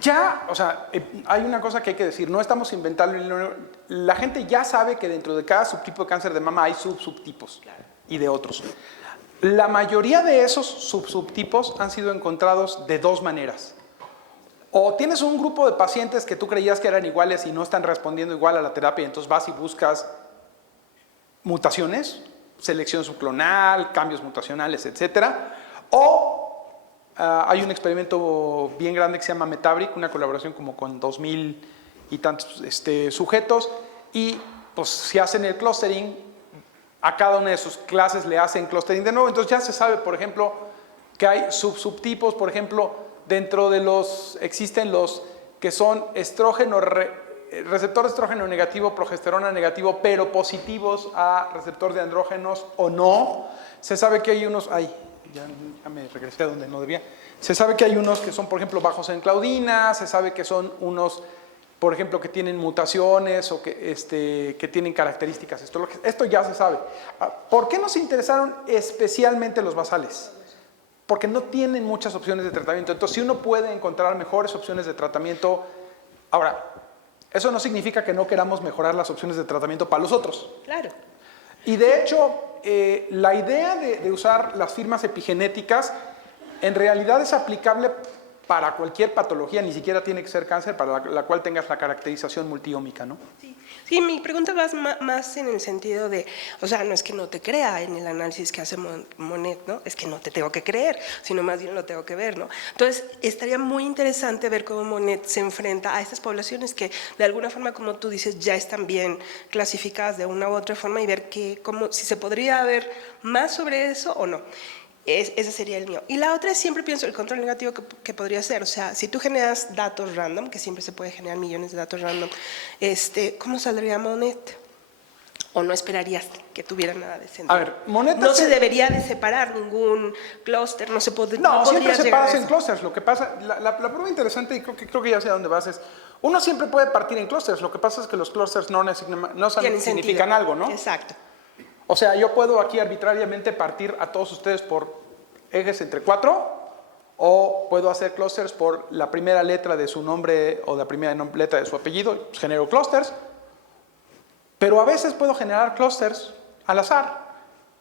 ya, o sea, hay una cosa que hay que decir, no estamos inventando, la gente ya sabe que dentro de cada subtipo de cáncer de mama hay subtipos, claro, y de otros. La mayoría de esos subtipos han sido encontrados de dos maneras. O tienes un grupo de pacientes que tú creías que eran iguales y no están respondiendo igual a la terapia, entonces vas y buscas mutaciones, selección subclonal, cambios mutacionales, etc. O hay un experimento bien grande que se llama Metabric, una colaboración como con 2,000 y tantos sujetos, y pues si hacen el clustering, a cada una de sus clases le hacen clustering de nuevo, entonces ya se sabe, por ejemplo, que hay subtipos, por ejemplo, dentro de existen los que son receptor de estrógeno negativo, progesterona negativo, pero positivos a receptor de andrógenos o no. Se sabe que hay unos, ya me regresé a donde no debía. Se sabe que hay unos que son, por ejemplo, bajos en claudina, se sabe que son unos, por ejemplo, que tienen mutaciones o que tienen características histológicas. Esto ya se sabe. ¿Por qué nos interesaron especialmente los basales? Porque no tienen muchas opciones de tratamiento. Entonces, si uno puede encontrar mejores opciones de tratamiento... Ahora, eso no significa que no queramos mejorar las opciones de tratamiento para los otros. Claro. Y de hecho, la idea de usar las firmas epigenéticas en realidad es aplicable para cualquier patología, ni siquiera tiene que ser cáncer, para la cual tengas la caracterización multiómica, ¿no? Sí, mi pregunta va más en el sentido de, o sea, no es que no te crea en el análisis que hace Monet, ¿no? Es que no te tengo que creer, sino más bien lo tengo que ver, ¿no? Entonces, estaría muy interesante ver cómo Monet se enfrenta a estas poblaciones que, de alguna forma, como tú dices, ya están bien clasificadas de una u otra forma y ver si se podría ver más sobre eso o no. Ese sería el mío. Y la otra es, siempre pienso, el control negativo que podría ser. O sea, si tú generas datos random, que siempre se puede generar millones de datos random, ¿cómo saldría Monet? ¿O no esperarías que tuviera nada de sentido? A ver, Monet no hace- se debería de separar ningún clúster, no se podría. No, siempre podrías se llegar a separas en eso. clústeres. Lo que pasa, la prueba interesante, y creo que ya sé a dónde vas, es, uno siempre puede partir en clústeres. Lo que pasa es que los clústeres no Tienen significan sentido. algo, ¿no? Exacto. O sea, yo puedo aquí arbitrariamente partir a todos ustedes por ejes entre 4, o puedo hacer clústeres por la primera letra de su nombre o la primera letra de su apellido, pues genero clústeres. Pero a veces puedo generar clústeres al azar,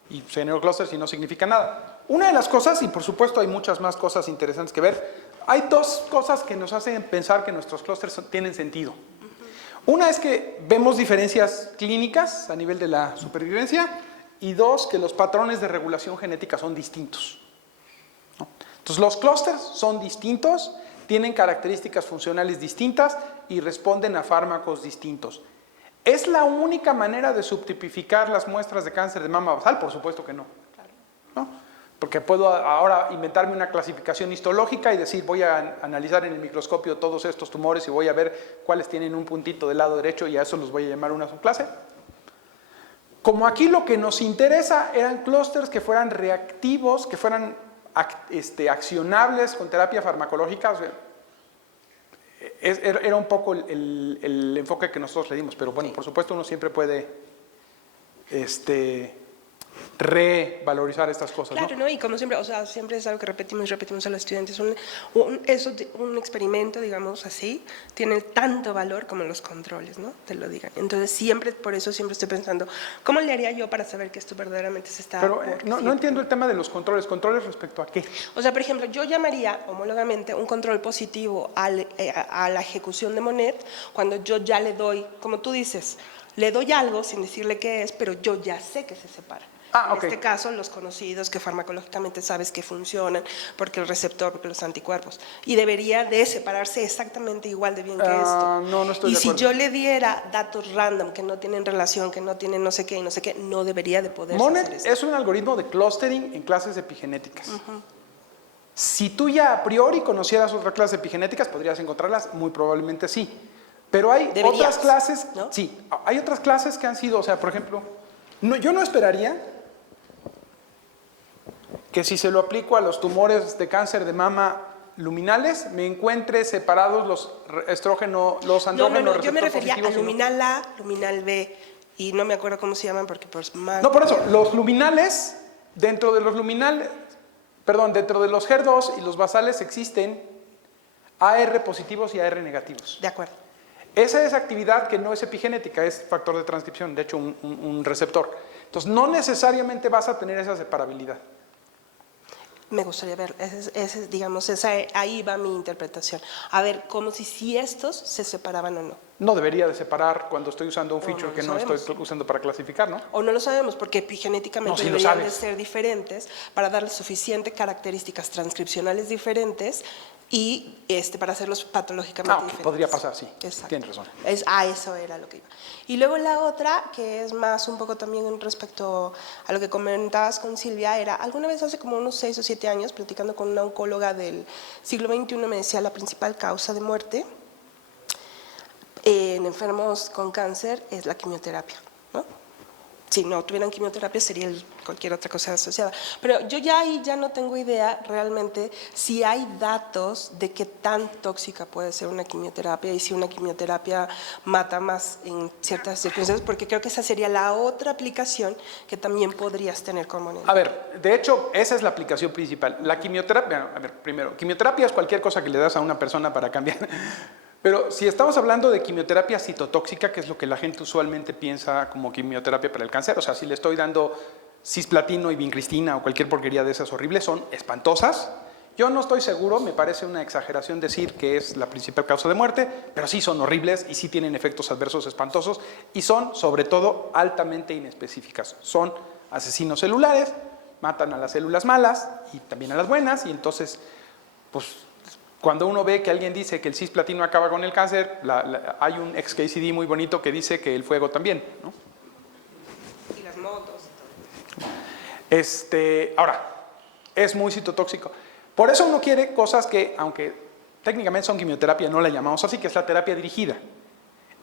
y genero clústeres y no significa nada. Una de las cosas, y por supuesto hay muchas más cosas interesantes que ver, hay dos cosas que nos hacen pensar que nuestros clústeres tienen sentido. Una es que vemos diferencias clínicas a nivel de la supervivencia, y dos, que los patrones de regulación genética son distintos, ¿no? Entonces los clústeres son distintos, tienen características funcionales distintas y responden a fármacos distintos. ¿Es la única manera de subtipificar las muestras de cáncer de mama basal? Por supuesto que no. ¿No? Porque puedo ahora inventarme una clasificación histológica y decir, voy a analizar en el microscopio todos estos tumores y voy a ver cuáles tienen un puntito del lado derecho y a eso los voy a llamar una subclase. Como aquí lo que nos interesa eran clústeres que fueran reactivos, que fueran accionables con terapia farmacológica, o sea, era un poco el enfoque que nosotros le dimos, pero bueno, por supuesto uno siempre puede revalorizar estas cosas, Claro, ¿no? ¿no? Y como siempre, o sea, siempre es algo que repetimos a los estudiantes, un experimento, digamos así, tiene tanto valor como los controles, ¿no? Te lo digan. Entonces, por eso siempre estoy pensando, ¿cómo le haría yo para saber que esto verdaderamente se está... Pero no entiendo el tema de los controles. ¿Controles respecto a qué? O sea, por ejemplo, yo llamaría homólogamente un control positivo a la ejecución de Monet cuando yo ya le doy, como tú dices, le doy algo sin decirle qué es, pero yo ya sé que se separa. Ah, ok. En este caso, los conocidos que farmacológicamente sabes que funcionan, porque el receptor, porque los anticuerpos. Y debería de separarse exactamente igual de bien que esto. No estoy Y de si acuerdo. yo le diera datos random que no tienen relación, que no tienen no sé qué y no sé qué, no debería de poder hacer Monet esto. es un algoritmo de clustering en clases epigenéticas. Si tú ya a priori conocieras otras clases epigenéticas, podrías encontrarlas, muy probablemente sí. Pero hay Deberías, otras clases, ¿no? sí, hay otras clases que han sido, o sea, por ejemplo, yo no esperaría que si se lo aplico a los tumores de cáncer de mama luminales, me encuentre separados los estrógenos, los andrógenos yo me receptor refería a positivos y no. luminal A, luminal B, y no me acuerdo cómo se llaman porque pues más... No, por eso, los luminales, dentro de los luminales, dentro de los HER2 y los basales existen AR positivos y AR negativos. De acuerdo. Esa es actividad que no es epigenética, es factor de transcripción, de hecho un receptor. Entonces no necesariamente vas a tener esa separabilidad. Me gustaría ver, digamos, ahí va mi interpretación. A ver, como si estos se separaban o no. No debería de separar cuando estoy usando un feature no que lo no sabemos. estoy usando para clasificar, ¿no? O no lo sabemos porque epigenéticamente No, sí lo deberían de sabes. ser diferentes para darle suficientes características transcripcionales diferentes y para hacerlos patológicamente diferentes. Podría pasar, sí. Exacto. Tienes razón. Eso era lo que iba. Y luego la otra, que es más un poco también respecto a lo que comentabas con Silvia, era alguna vez hace como unos 6 o 7 años, platicando con una oncóloga del siglo XXI, me decía la principal causa de muerte en enfermos con cáncer es la quimioterapia, ¿no? Si no tuvieran quimioterapia sería cualquier otra cosa asociada. Pero yo ya ahí ya no tengo idea realmente si hay datos de qué tan tóxica puede ser una quimioterapia y si una quimioterapia mata más en ciertas circunstancias, porque creo que esa sería la otra aplicación que también podrías tener como A ver, de hecho, esa es la aplicación principal. La quimioterapia, a ver, primero, quimioterapia es cualquier cosa que le das a una persona para cambiar. Pero si estamos hablando de quimioterapia citotóxica, que es lo que la gente usualmente piensa como quimioterapia para el cáncer, o sea, si le estoy dando cisplatino y vincristina o cualquier porquería de esas horribles, son espantosas. Yo no estoy seguro, me parece una exageración decir que es la principal causa de muerte, pero sí son horribles y sí tienen efectos adversos espantosos y son, sobre todo, altamente inespecíficas. Son asesinos celulares, matan a las células malas y también a las buenas, y entonces, pues, cuando uno ve que alguien dice que el cisplatino acaba con el cáncer, hay un XKCD muy bonito que dice que el fuego también, ¿no? Y las motos y todo. Ahora, es muy citotóxico. Por eso uno quiere cosas que, aunque técnicamente son quimioterapia, no la llamamos así, que es la terapia dirigida.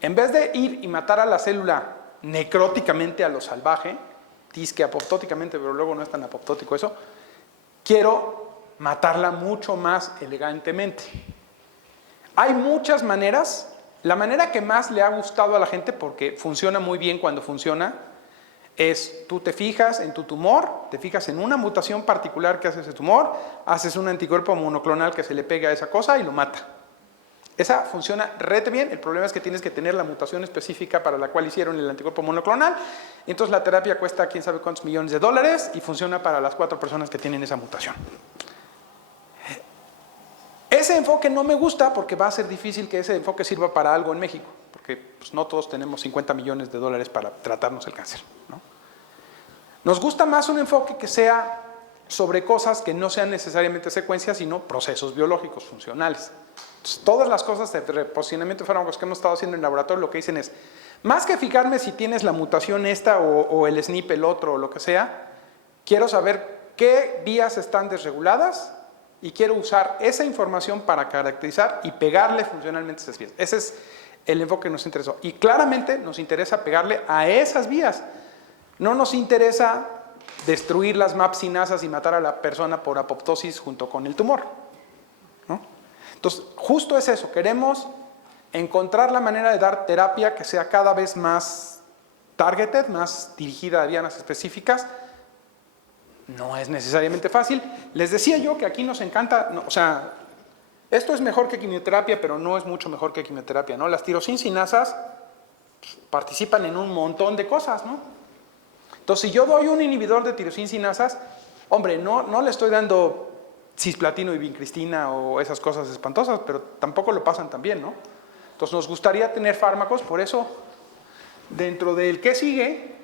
En vez de ir y matar a la célula necróticamente a lo salvaje, disque apoptóticamente, pero luego no es tan apoptótico eso, quiero matarla mucho más elegantemente. Hay muchas maneras. La manera que más le ha gustado a la gente, porque funciona muy bien cuando funciona, es tú te fijas en tu tumor, te fijas en una mutación particular que hace ese tumor, haces un anticuerpo monoclonal que se le pega a esa cosa y lo mata. Esa funciona rete bien. El problema es que tienes que tener la mutación específica para la cual hicieron el anticuerpo monoclonal. Entonces la terapia cuesta quién sabe cuántos millones de dólares y funciona para las 4 personas que tienen esa mutación. Ese enfoque no me gusta porque va a ser difícil que ese enfoque sirva para algo en México, porque pues, no todos tenemos 50 millones de dólares para tratarnos el cáncer, ¿no? Nos gusta más un enfoque que sea sobre cosas que no sean necesariamente secuencias, sino procesos biológicos funcionales. Entonces, todas las cosas de reposicionamiento de fármacos que hemos estado haciendo en el laboratorio lo que dicen es, más que fijarme si tienes la mutación esta o el SNP el otro o lo que sea, quiero saber qué vías están desreguladas y quiero usar esa información para caracterizar y pegarle funcionalmente esas vías. Ese es el enfoque que nos interesó. Y claramente nos interesa pegarle a esas vías. No nos interesa destruir las MAP sinasas y matar a la persona por apoptosis junto con el tumor, ¿no? Entonces, justo es eso. Queremos encontrar la manera de dar terapia que sea cada vez más targeted, más dirigida a dianas específicas. No es necesariamente fácil. Les decía yo que aquí nos encanta, o sea, esto es mejor que quimioterapia, pero no es mucho mejor que quimioterapia, ¿no? Las tirosinsinasas participan en un montón de cosas, ¿no? Entonces, si yo doy un inhibidor de tirosinsinasas, hombre, no le estoy dando cisplatino y vincristina o esas cosas espantosas, pero tampoco lo pasan tan bien, ¿no? Entonces, nos gustaría tener fármacos, por eso, dentro del que sigue,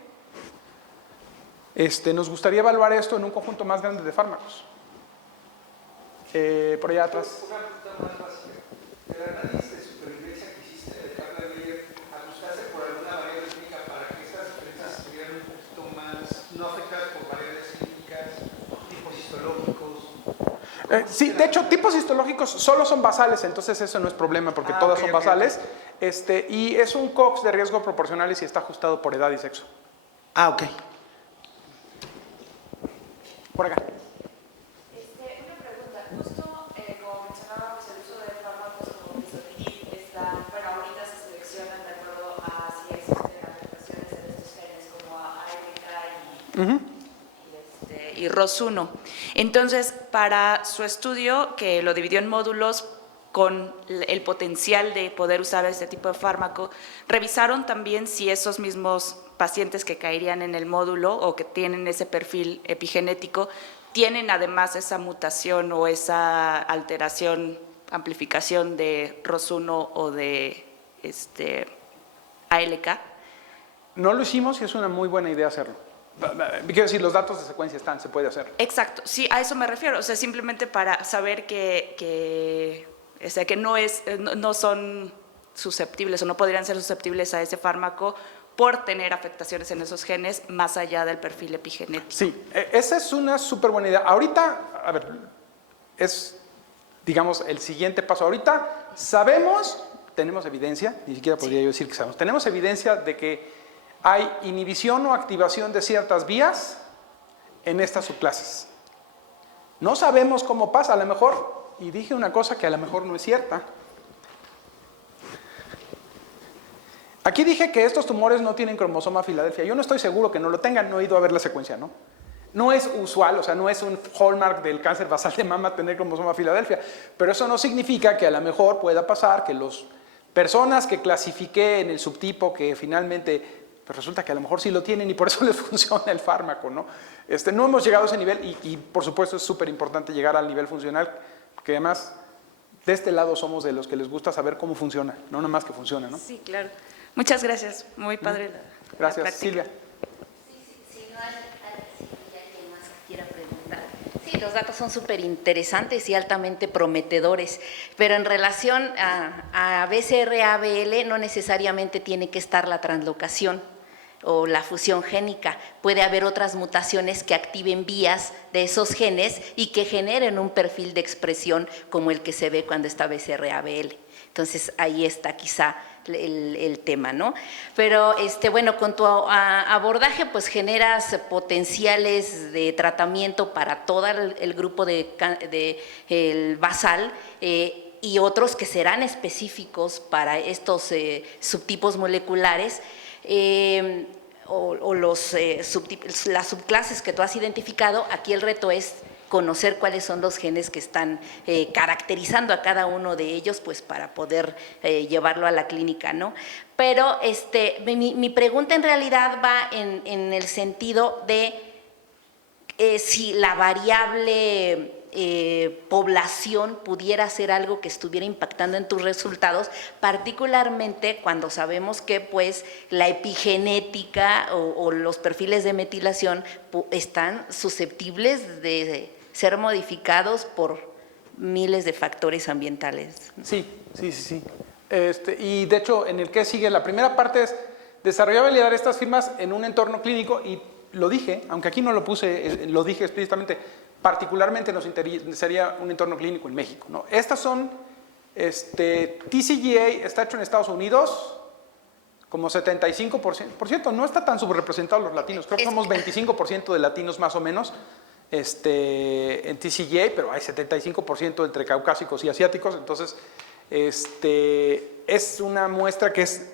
nos gustaría evaluar esto en un conjunto más grande de fármacos. Por allá atrás. Una pregunta más básica. ¿El análisis de supervivencia que hiciste de tabla Miller ajustaste por alguna variable clínica para que estas diferencias estuvieran un poquito más no afectadas por variables clínicas, tipos histológicos? Sí, de hecho, tipos histológicos solo son basales, entonces eso no es problema porque todas son basales. Y es un COX de riesgo proporcionales y está ajustado por edad y sexo. Ok. Por acá. Una pregunta, justo como mencionábamos el uso de fármacos como Visotinib está, bueno, ahorita se seleccionan de acuerdo a si existen afectaciones en estos genes como ALK y ROS1. Entonces, para su estudio, que lo dividió en módulos con el potencial de poder usar este tipo de fármaco, revisaron también si esos mismos pacientes que caerían en el módulo o que tienen ese perfil epigenético tienen además esa mutación o esa alteración, amplificación de ROS1 o de ALK. No lo hicimos y es una muy buena idea hacerlo. Quiero decir, los datos de secuencia están, se puede hacer. Exacto, sí, a eso me refiero. O sea, simplemente para saber que no son susceptibles o no podrían ser susceptibles a ese fármaco por tener afectaciones en esos genes más allá del perfil epigenético. Sí, esa es una súper buena idea. Ahorita, a ver, es, digamos, el siguiente paso. Ahorita sabemos, tenemos evidencia, ni siquiera podría yo decir que sabemos, tenemos evidencia de que hay inhibición o activación de ciertas vías en estas subclases. No sabemos cómo pasa, a lo mejor, y dije una cosa que a lo mejor no es cierta. Aquí dije que estos tumores no tienen cromosoma Filadelfia. Yo no estoy seguro que no lo tengan, no he ido a ver la secuencia, ¿no? No es usual, o sea, no es un hallmark del cáncer basal de mama tener cromosoma Filadelfia, pero eso no significa que a lo mejor pueda pasar que las personas que clasifiqué en el subtipo que finalmente, pues resulta que a lo mejor sí lo tienen y por eso les funciona el fármaco, ¿no? No hemos llegado a ese nivel y por supuesto es súper importante llegar al nivel funcional, porque además de este lado somos de los que les gusta saber cómo funciona, no nada más que funciona, ¿no? Sí, claro. Muchas gracias, muy padre Gracias, la práctica. Silvia. Si no hay alguien más que quiera preguntar. Sí, los datos son súper interesantes y altamente prometedores, pero en relación a BCR-ABL no necesariamente tiene que estar la translocación. o la fusión génica. Puede haber otras mutaciones que activen vías de esos genes y que generen un perfil de expresión como el que se ve cuando está BCR-ABL. Entonces, ahí está quizá el tema, ¿no? Pero, bueno, con tu abordaje, pues generas potenciales de tratamiento para todo el grupo el basal, y otros que serán específicos para estos subtipos moleculares, o las subclases que tú has identificado. Aquí el reto es conocer cuáles son los genes que están caracterizando a cada uno de ellos, pues para poder llevarlo a la clínica, ¿no? Pero mi pregunta en realidad va en el sentido de si la variable población pudiera ser algo que estuviera impactando en tus resultados, particularmente cuando sabemos que pues la epigenética o los perfiles de metilación están susceptibles de ser modificados por miles de factores ambientales. Sí. Y de hecho, en el que sigue, la primera parte es desarrollar y validar estas firmas en un entorno clínico, y lo dije, aunque aquí no lo puse, lo dije explícitamente, particularmente nos interesaría un entorno clínico en México, ¿no? Estas son, TCGA está hecho en Estados Unidos, como 75%, por cierto, no está tan subrepresentados los latinos, creo que somos 25% de latinos más o menos, en TCGA, pero hay 75% entre caucásicos y asiáticos, entonces, es una muestra que es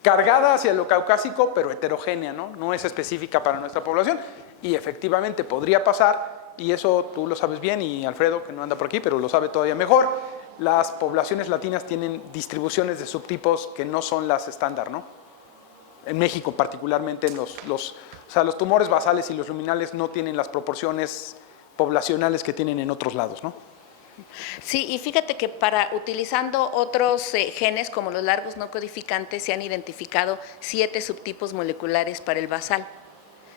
cargada hacia lo caucásico, pero heterogénea, ¿no? No es específica para nuestra población, y efectivamente podría pasar, y eso tú lo sabes bien, y Alfredo, que no anda por aquí, pero lo sabe todavía mejor, las poblaciones latinas tienen distribuciones de subtipos que no son las estándar, ¿no? En México particularmente, los tumores basales y los luminales no tienen las proporciones poblacionales que tienen en otros lados, ¿no? Sí, y fíjate que utilizando otros genes como los largos no codificantes se han identificado 7 subtipos moleculares para el basal,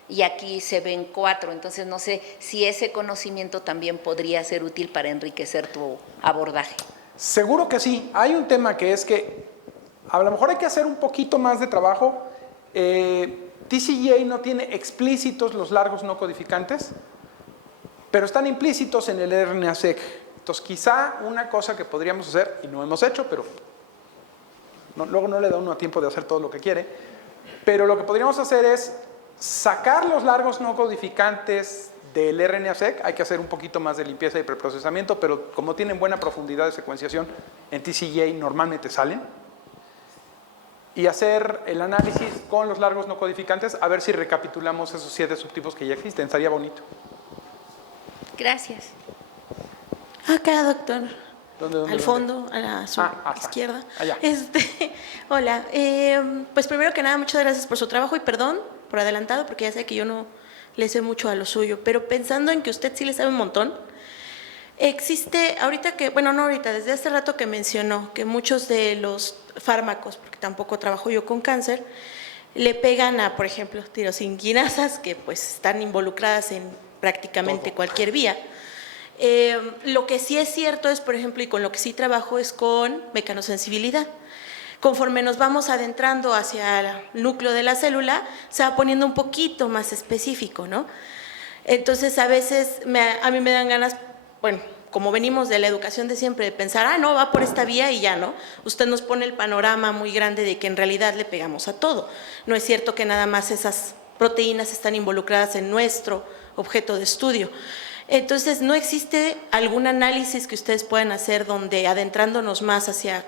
y aquí se ven 4, entonces no sé si ese conocimiento también podría ser útil para enriquecer tu abordaje. Seguro que sí. Hay un tema que es que a lo mejor hay que hacer un poquito más de trabajo. TCGA no tiene explícitos los largos no codificantes, pero están implícitos en el RNA-seq. Entonces, quizá una cosa que podríamos hacer, y no hemos hecho, pero luego no le da uno a tiempo de hacer todo lo que quiere, pero lo que podríamos hacer es sacar los largos no codificantes del RNA-seq. Hay que hacer un poquito más de limpieza y preprocesamiento, pero como tienen buena profundidad de secuenciación, en TCGA normalmente salen. Y hacer el análisis con los largos no codificantes, a ver si recapitulamos esos 7 subtipos que ya existen. Estaría bonito. Gracias. Acá, doctor. ¿Dónde? Al fondo, a su izquierda. Allá. Hola. Pues primero que nada, muchas gracias por su trabajo y perdón por adelantado, porque ya sé que yo no le sé mucho a lo suyo, pero pensando en que usted sí le sabe un montón, existe, ahorita que, bueno, no ahorita, desde hace rato que mencionó que muchos de los fármacos, porque tampoco trabajo yo con cáncer, le pegan a, por ejemplo, tirosinquinasas, que pues están involucradas en prácticamente cualquier vía. Lo que sí es cierto es, por ejemplo, y con lo que sí trabajo es con mecanosensibilidad. Conforme nos vamos adentrando hacia el núcleo de la célula, se va poniendo un poquito más específico, ¿no? Entonces, a veces a mí me dan ganas, bueno, como venimos de la educación de siempre, de pensar, no, va por esta vía y ya, ¿no? Usted nos pone el panorama muy grande de que en realidad le pegamos a todo. No es cierto que nada más esas proteínas están involucradas en nuestro objeto de estudio. Entonces, ¿no existe algún análisis que ustedes puedan hacer donde, adentrándonos más hacia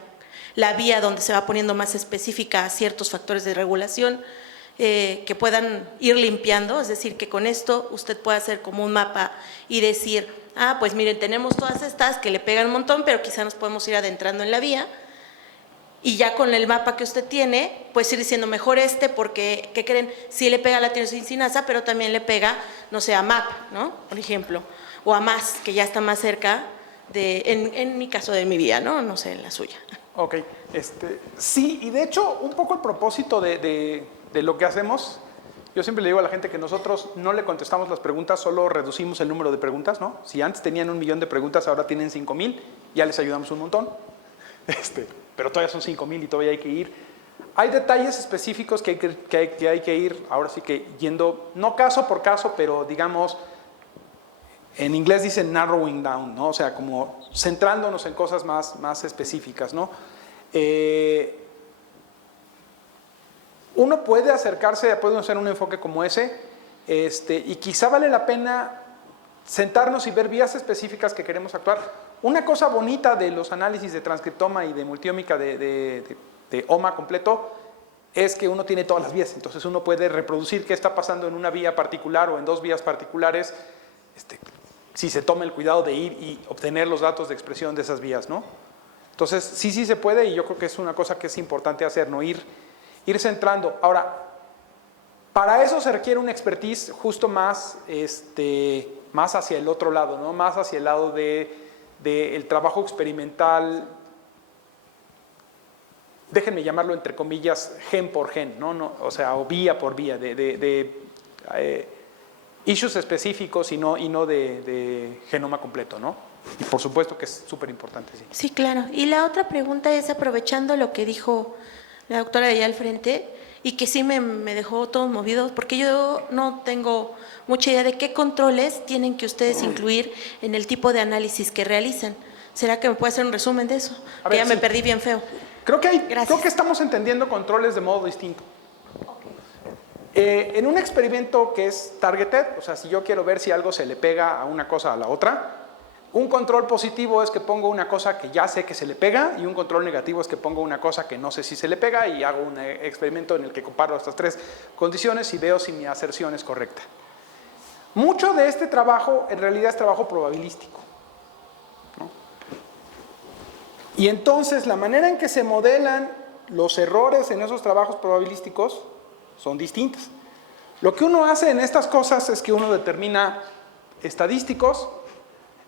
la vía donde se va poniendo más específica a ciertos factores de regulación, que puedan ir limpiando? Es decir, que con esto usted pueda hacer como un mapa y decir, pues miren, tenemos todas estas que le pegan un montón, pero quizá nos podemos ir adentrando en la vía, y ya con el mapa que usted tiene, pues ir diciendo mejor porque, ¿qué creen? Sí le pega a la tirosinquinasa, pero también le pega, no sé, a MAP, ¿no? Por ejemplo, o a MAS, que ya está más cerca en mi caso de mi vía, ¿no? No sé, en la suya. Ok, sí, y de hecho, un poco el propósito de lo que hacemos, yo siempre le digo a la gente que nosotros no le contestamos las preguntas, solo reducimos el número de preguntas, ¿no? Si antes tenían 1 millón de preguntas, ahora tienen 5,000, ya les ayudamos un montón, pero todavía son 5,000 y todavía hay que ir Hay detalles específicos que hay que ir, ahora sí que yendo, no caso por caso, pero digamos, en inglés dicen narrowing down, ¿no? O sea, como centrándonos en cosas más específicas, ¿no? Uno puede acercarse, puede hacer un enfoque como ese, y quizá vale la pena sentarnos y ver vías específicas que queremos actuar. Una cosa bonita de los análisis de transcriptoma y de multiómica de OMA completo es que uno tiene todas las vías, entonces uno puede reproducir qué está pasando en una vía particular o en dos vías particulares, si se toma el cuidado de ir y obtener los datos de expresión de esas vías, ¿no? Entonces, sí se puede, y yo creo que es una cosa que es importante hacer, ¿no? Ir centrando. Ahora, para eso se requiere una expertise justo más hacia el otro lado, ¿no? Más hacia el lado del trabajo experimental, déjenme llamarlo entre comillas, gen por gen, ¿no? O sea, o vía por vía, issues específicos y no de genoma completo, ¿no? Y por supuesto que es súper importante, sí. Sí, claro. Y la otra pregunta es, aprovechando lo que dijo la doctora de allá al frente, y que sí me dejó todos movidos, porque yo no tengo mucha idea de qué controles tienen que ustedes incluir en el tipo de análisis que realizan. ¿Será que me puede hacer un resumen de eso? A Que ver, ya me sí. perdí bien feo. Creo que Gracias. estamos entendiendo controles de modo distinto. En un experimento que es targeted, o sea, si yo quiero ver si algo se le pega a una cosa a la otra, un control positivo es que pongo una cosa que ya sé que se le pega, y un control negativo es que pongo una cosa que no sé si se le pega, y hago un experimento en el que comparo estas tres condiciones y veo si mi aserción es correcta. Mucho de este trabajo en realidad es trabajo probabilístico, ¿no? Y entonces la manera en que se modelan los errores en esos trabajos probabilísticos son distintas. Lo que uno hace en estas cosas es que uno determina estadísticos,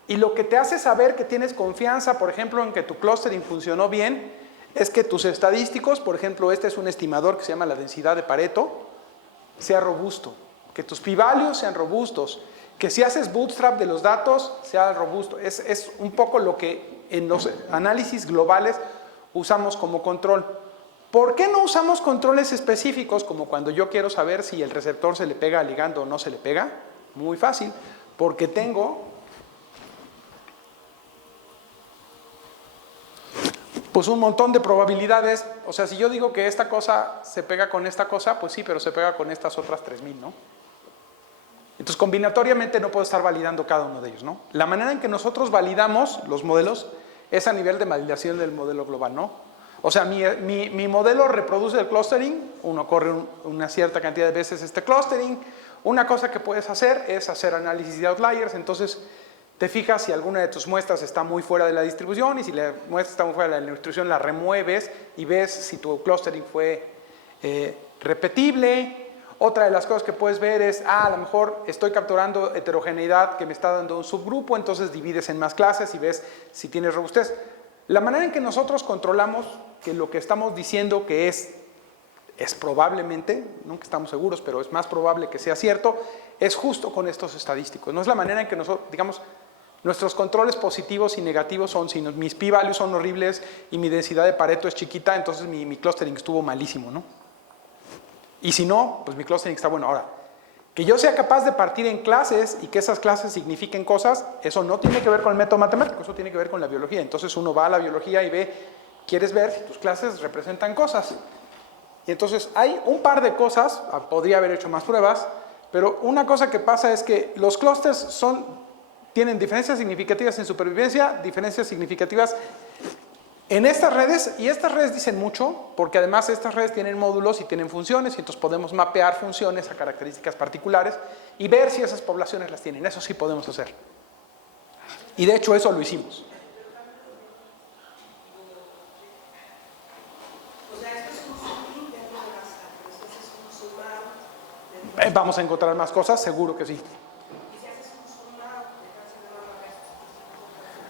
y lo que te hace saber que tienes confianza, por ejemplo, en que tu clustering funcionó bien, es que tus estadísticos, por ejemplo, este es un estimador que se llama la densidad de Pareto, sea robusto, que tus p-values sean robustos, que si haces bootstrap de los datos, sea robusto. Es un poco lo que en los análisis globales usamos como control. ¿Por qué no usamos controles específicos, como cuando yo quiero saber si el receptor se le pega al ligando o no se le pega? Muy fácil, porque tengo pues un montón de probabilidades. O sea, si yo digo que esta cosa se pega con esta cosa, pues sí, pero se pega con estas otras 3000, ¿no? Entonces, combinatoriamente no puedo estar validando cada uno de ellos, ¿no? La manera en que nosotros validamos los modelos es a nivel de validación del modelo global, ¿no? O sea, mi modelo reproduce el clustering, uno corre una cierta cantidad de veces este clustering. Una cosa que puedes hacer es hacer análisis de outliers, entonces te fijas si alguna de tus muestras está muy fuera de la distribución, y si la muestra está muy fuera de la distribución la remueves y ves si tu clustering fue repetible. Otra de las cosas que puedes ver es, a lo mejor estoy capturando heterogeneidad que me está dando un subgrupo, entonces divides en más clases y ves si tienes robustez. La manera en que nosotros controlamos que lo que estamos diciendo que es probablemente, nunca estamos seguros, pero es más probable que sea cierto, es justo con estos estadísticos. No es la manera en que nosotros, digamos, nuestros controles positivos y negativos son, si mis p-values son horribles y mi densidad de Pareto es chiquita, entonces mi clustering estuvo malísimo, ¿no? Y si no, pues mi clustering está bueno. Ahora, que yo sea capaz de partir en clases y que esas clases signifiquen cosas, eso no tiene que ver con el método matemático, eso tiene que ver con la biología. Entonces uno va a la biología y ve, quieres ver si tus clases representan cosas. Y entonces hay un par de cosas, podría haber hecho más pruebas, pero una cosa que pasa es que los clústeres tienen diferencias significativas en supervivencia, diferencias significativas en estas redes, y estas redes dicen mucho, porque además estas redes tienen módulos y tienen funciones, y entonces podemos mapear funciones a características particulares y ver si esas poblaciones las tienen. Eso sí podemos hacer. Y de hecho eso lo hicimos. Vamos a encontrar más cosas, seguro que sí.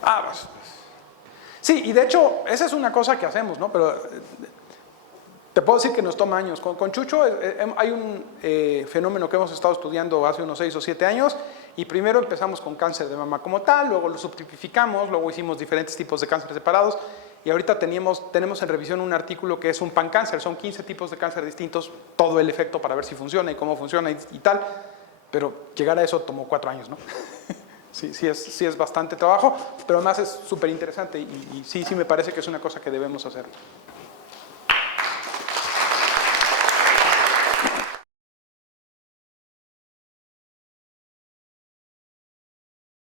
Pues, sí, y de hecho, esa es una cosa que hacemos, ¿no? Pero te puedo decir que nos toma años. Con Chucho hay un fenómeno que hemos estado estudiando hace unos 6 o 7 años, Y primero empezamos con cáncer de mama como tal, luego lo subtipificamos, luego hicimos diferentes tipos de cáncer separados y ahorita tenemos en revisión un artículo que es un pancáncer, son 15 tipos de cáncer distintos, todo el efecto para ver si funciona y cómo funciona y tal, pero llegar a eso tomó 4 años, ¿no? Sí es bastante trabajo, pero además es súper interesante y sí me parece que es una cosa que debemos hacer.